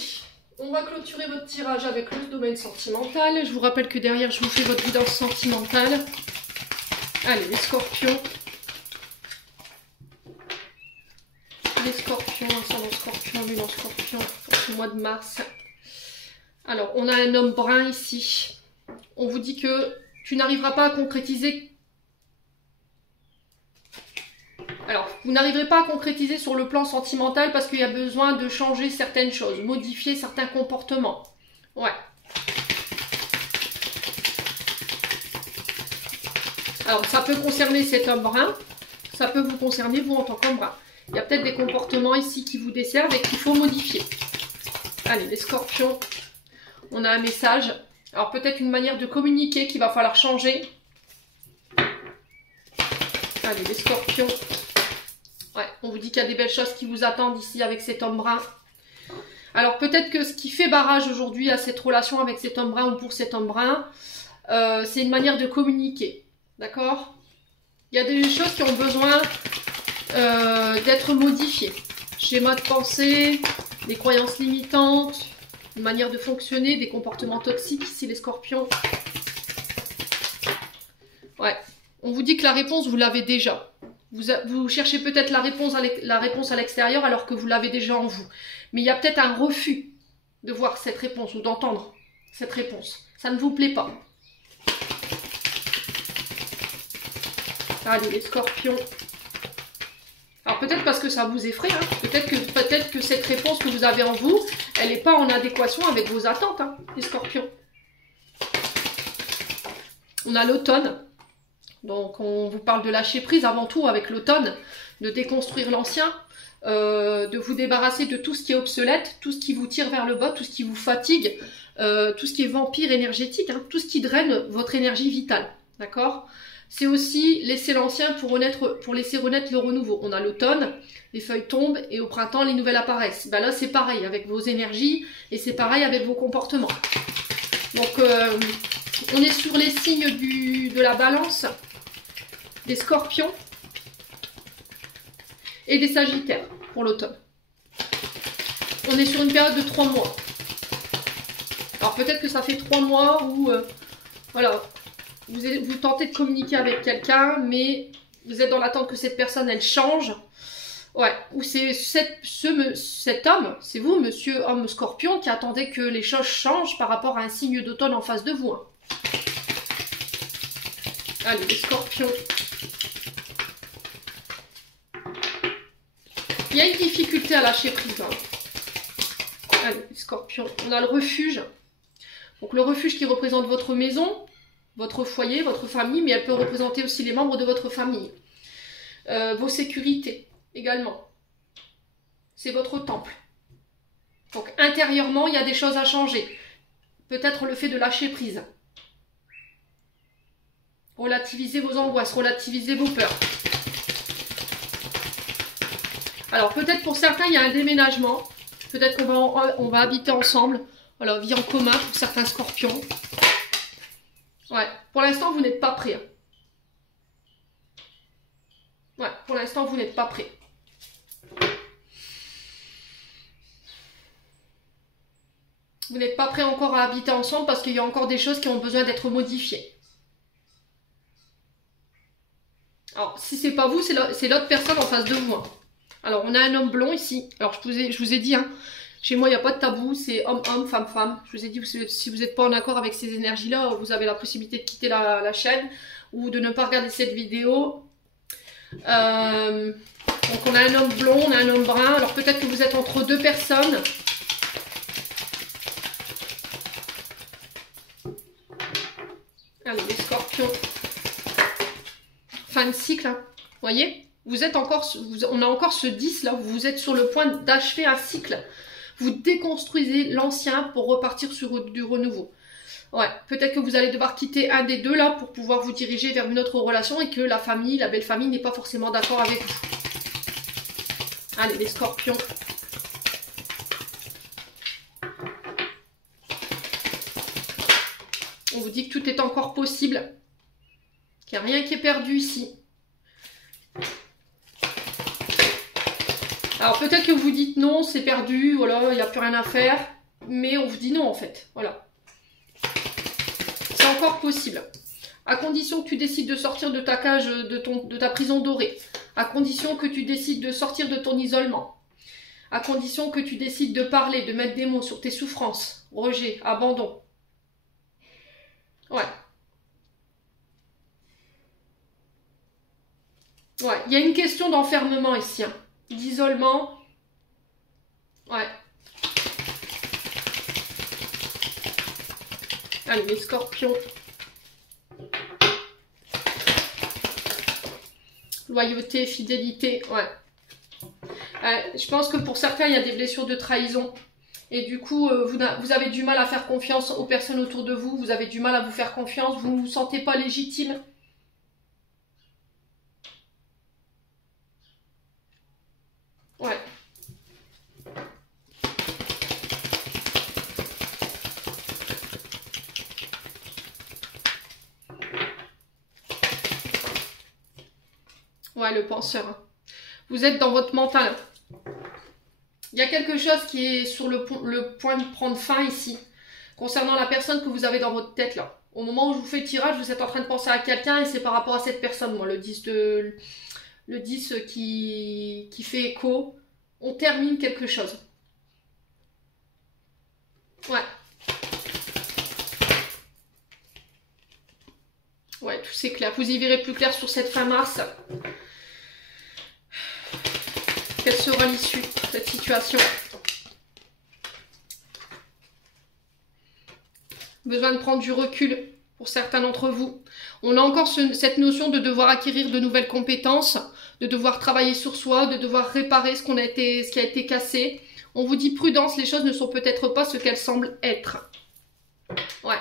on va clôturer votre tirage avec le domaine sentimental. Je vous rappelle que derrière, je vous fais votre guidance sentimentale. Allez, les scorpions. Les scorpions, ascendant scorpion, lune en scorpion, pour ce mois de mars. Alors, on a un homme brun ici. On vous dit que tu n'arriveras pas à concrétiser. Alors, vous n'arriverez pas à concrétiser sur le plan sentimental parce qu'il y a besoin de changer certaines choses, modifier certains comportements. Ouais. Alors, ça peut concerner cet homme brun, ça peut vous concerner vous en tant qu'homme brun. Il y a peut-être des comportements ici qui vous desservent et qu'il faut modifier. Allez, les scorpions, on a un message. Alors, peut-être une manière de communiquer qu'il va falloir changer. Allez, les scorpions. Ouais, on vous dit qu'il y a des belles choses qui vous attendent ici avec cet homme brun. Alors peut-être que ce qui fait barrage aujourd'hui à cette relation avec cet homme brun ou pour cet homme brun, c'est une manière de communiquer. D'accord? Il y a des choses qui ont besoin d'être modifiées. Schéma de pensée, des croyances limitantes, une manière de fonctionner, des comportements toxiques ici les scorpions. Ouais, on vous dit que la réponse vous l'avez déjà. Vous cherchez peut-être la réponse à l'extérieur alors que vous l'avez déjà en vous. Mais il y a peut-être un refus de voir cette réponse ou d'entendre cette réponse. Ça ne vous plaît pas. Allez, les scorpions. Alors peut-être parce que ça vous effraie. Hein. Peut-être que cette réponse que vous avez en vous, elle n'est pas en adéquation avec vos attentes, hein, les scorpions. On a l'automne. Donc on vous parle de lâcher prise avant tout avec l'automne, de déconstruire l'ancien, de vous débarrasser de tout ce qui est obsolète, tout ce qui vous tire vers le bas, tout ce qui vous fatigue, tout ce qui est vampire énergétique, hein, tout ce qui draine votre énergie vitale, d'accord? C'est aussi laisser l'ancien pour laisser renaître le renouveau. On a l'automne, les feuilles tombent et au printemps les nouvelles apparaissent. Ben là c'est pareil avec vos énergies et c'est pareil avec vos comportements. Donc on est sur les signes de la balance, des scorpions et des sagittaires pour l'automne. On est sur une période de 3 mois. Alors peut-être que ça fait 3 mois où voilà, vous tentez de communiquer avec quelqu'un, mais vous êtes dans l'attente que cette personne elle change. Ouais, ou c'est cet homme, c'est vous, monsieur homme scorpion, qui attendait que les choses changent par rapport à un signe d'automne en face de vous. Hein. Allez, les scorpions. Il y a une difficulté à lâcher prise. Hein. Allez, les scorpions. On a le refuge. Donc le refuge qui représente votre maison, votre foyer, votre famille, mais elle peut représenter aussi les membres de votre famille. Vos sécurités également. C'est votre temple. Donc intérieurement, il y a des choses à changer. Peut-être le fait de lâcher prise. Relativiser vos angoisses, relativiser vos peurs. Alors peut-être pour certains il y a un déménagement, peut-être qu'on va habiter ensemble, Voilà, vie en commun pour certains scorpions. Ouais, pour l'instant, vous n'êtes pas prêts. Ouais, pour l'instant, vous n'êtes pas prêts. Vous n'êtes pas prêts encore à habiter ensemble parce qu'il y a encore des choses qui ont besoin d'être modifiées. Alors, si c'est pas vous, c'est l'autre personne en face de vous. Hein. Alors, on a un homme blond ici. Alors, je vous ai dit, hein, chez moi, il n'y a pas de tabou. C'est homme-homme, femme-femme. Je vous ai dit, si vous n'êtes pas en accord avec ces énergies-là, vous avez la possibilité de quitter la chaîne ou de ne pas regarder cette vidéo. Donc, on a un homme blond, on a un homme brun. Alors, peut-être que vous êtes entre deux personnes. Allez, les scorpions. Fin de cycle, hein. Vous voyez, vous êtes encore, on a encore ce 10 là, vous êtes sur le point d'achever un cycle. Vous déconstruisez l'ancien pour repartir sur du renouveau. Ouais, peut-être que vous allez devoir quitter un des deux là pour pouvoir vous diriger vers une autre relation et que la famille, la belle famille n'est pas forcément d'accord avec vous. Allez, les scorpions. On vous dit que tout est encore possible. Qu'il n'y a rien qui est perdu ici. Alors peut-être que vous dites non, c'est perdu, voilà, il n'y a plus rien à faire. Mais on vous dit non en fait, voilà. C'est encore possible. À condition que tu décides de sortir de ta cage, de ta prison dorée. À condition que tu décides de sortir de ton isolement. À condition que tu décides de parler, de mettre des mots sur tes souffrances, rejet, abandon. Ouais. Ouais, il y a une question d'enfermement ici, hein. D'isolement. Ouais. Allez, les scorpions. Loyauté, fidélité, ouais. Je pense que pour certains, il y a des blessures de trahison. Et du coup, vous avez du mal à faire confiance aux personnes autour de vous. Vous avez du mal à vous faire confiance. Vous ne vous sentez pas légitime. Ouais. Ouais, le penseur. Hein. Vous êtes dans votre mental. Il y a quelque chose qui est sur le point de prendre fin ici. Concernant la personne que vous avez dans votre tête là. Au moment où je vous fais le tirage, vous êtes en train de penser à quelqu'un et c'est par rapport à cette personne. Moi, le 10 qui fait écho. On termine quelque chose. Ouais. Ouais, tout c'est clair. Vous y verrez plus clair sur cette fin mars. Quelle sera l'issue de cette situation? Besoin de prendre du recul pour certains d'entre vous. On a encore cette notion de devoir acquérir de nouvelles compétences, de devoir travailler sur soi, de devoir réparer ce qui a été cassé. On vous dit prudence, les choses ne sont peut-être pas ce qu'elles semblent être. Ouais.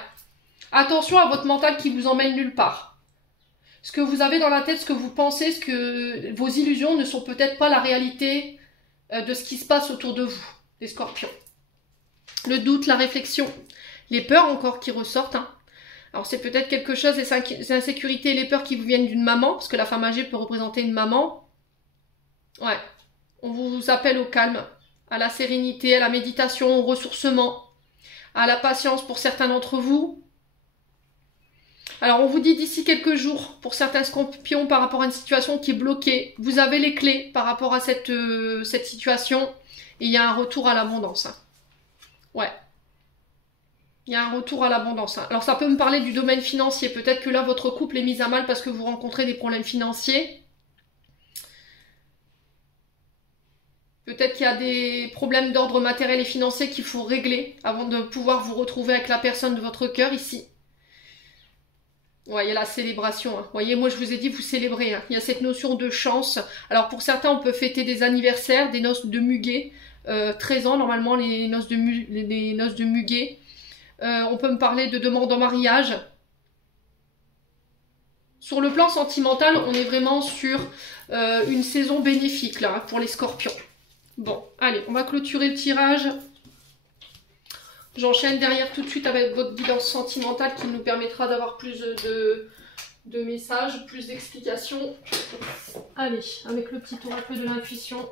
Attention à votre mental qui vous emmène nulle part. Ce que vous avez dans la tête, ce que vous pensez, vos illusions ne sont peut-être pas la réalité de ce qui se passe autour de vous, les scorpions. Le doute, la réflexion, les peurs encore qui ressortent. Hein. Alors c'est peut-être quelque chose, les insécurités et les peurs qui vous viennent d'une maman, parce que la femme âgée peut représenter une maman. Ouais. On vous appelle au calme, à la sérénité, à la méditation, au ressourcement, à la patience pour certains d'entre vous. Alors, on vous dit d'ici quelques jours, pour certains scorpions, par rapport à une situation qui est bloquée, vous avez les clés par rapport à cette situation, et il y a un retour à l'abondance. Hein. Ouais. Il y a un retour à l'abondance. Hein. Alors, ça peut me parler du domaine financier. Peut-être que là, votre couple est mis à mal parce que vous rencontrez des problèmes financiers. Peut-être qu'il y a des problèmes d'ordre matériel et financier qu'il faut régler avant de pouvoir vous retrouver avec la personne de votre cœur ici. Ouais, il y a la célébration. Hein. Vous voyez, moi je vous ai dit, vous célébrez. Hein. Il y a cette notion de chance. Alors pour certains, on peut fêter des anniversaires, des noces de muguet. 13 ans, normalement, les noces de muguet. On peut me parler de demande en mariage. Sur le plan sentimental, on est vraiment sur une saison bénéfique là, pour les scorpions. Bon, allez, on va clôturer le tirage. J'enchaîne derrière tout de suite avec votre guidance sentimentale qui nous permettra d'avoir plus de messages, plus d'explications. Allez, avec le petit oracle de l'intuition.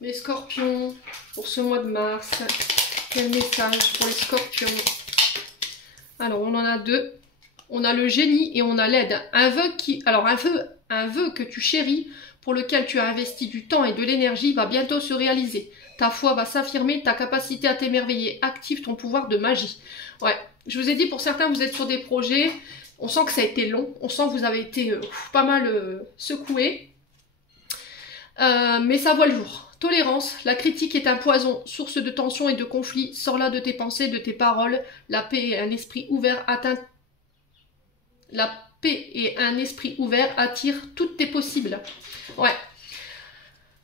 Les scorpions, pour ce mois de mars, quel message pour les scorpions? Alors, on en a deux. On a le génie et on a l'aide. Un vœu que tu chéris, pour lequel tu as investi du temps et de l'énergie, va bientôt se réaliser. Ta foi va s'affirmer, ta capacité à t'émerveiller active ton pouvoir de magie. Ouais, je vous ai dit, pour certains, vous êtes sur des projets, on sent que ça a été long, on sent que vous avez été pas mal secoués, mais ça voit le jour. Tolérance, la critique est un poison, source de tension et de conflit, sors-la de tes pensées, de tes paroles, la paix et un esprit ouvert attirent toutes tes possibles. Ouais.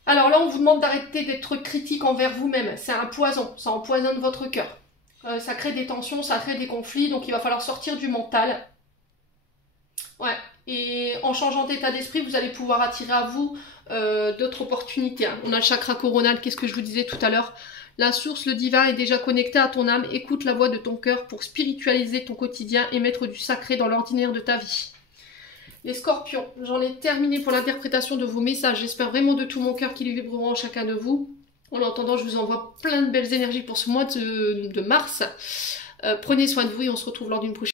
Alors là, on vous demande d'arrêter d'être critique envers vous-même. C'est un poison, ça empoisonne votre cœur. Ça crée des tensions, ça crée des conflits, donc il va falloir sortir du mental. Ouais. Et en changeant d'état d'esprit, vous allez pouvoir attirer à vous d'autres opportunités. Hein. On a le chakra coronal, qu'est-ce que je vous disais tout à l'heure? La source, le divin est déjà connecté à ton âme. Écoute la voix de ton cœur pour spiritualiser ton quotidien et mettre du sacré dans l'ordinaire de ta vie. Les scorpions, j'en ai terminé pour l'interprétation de vos messages. J'espère vraiment de tout mon cœur qu'ils vibreront en chacun de vous. En attendant, je vous envoie plein de belles énergies pour ce mois de mars. Prenez soin de vous et on se retrouve lors d'une prochaine.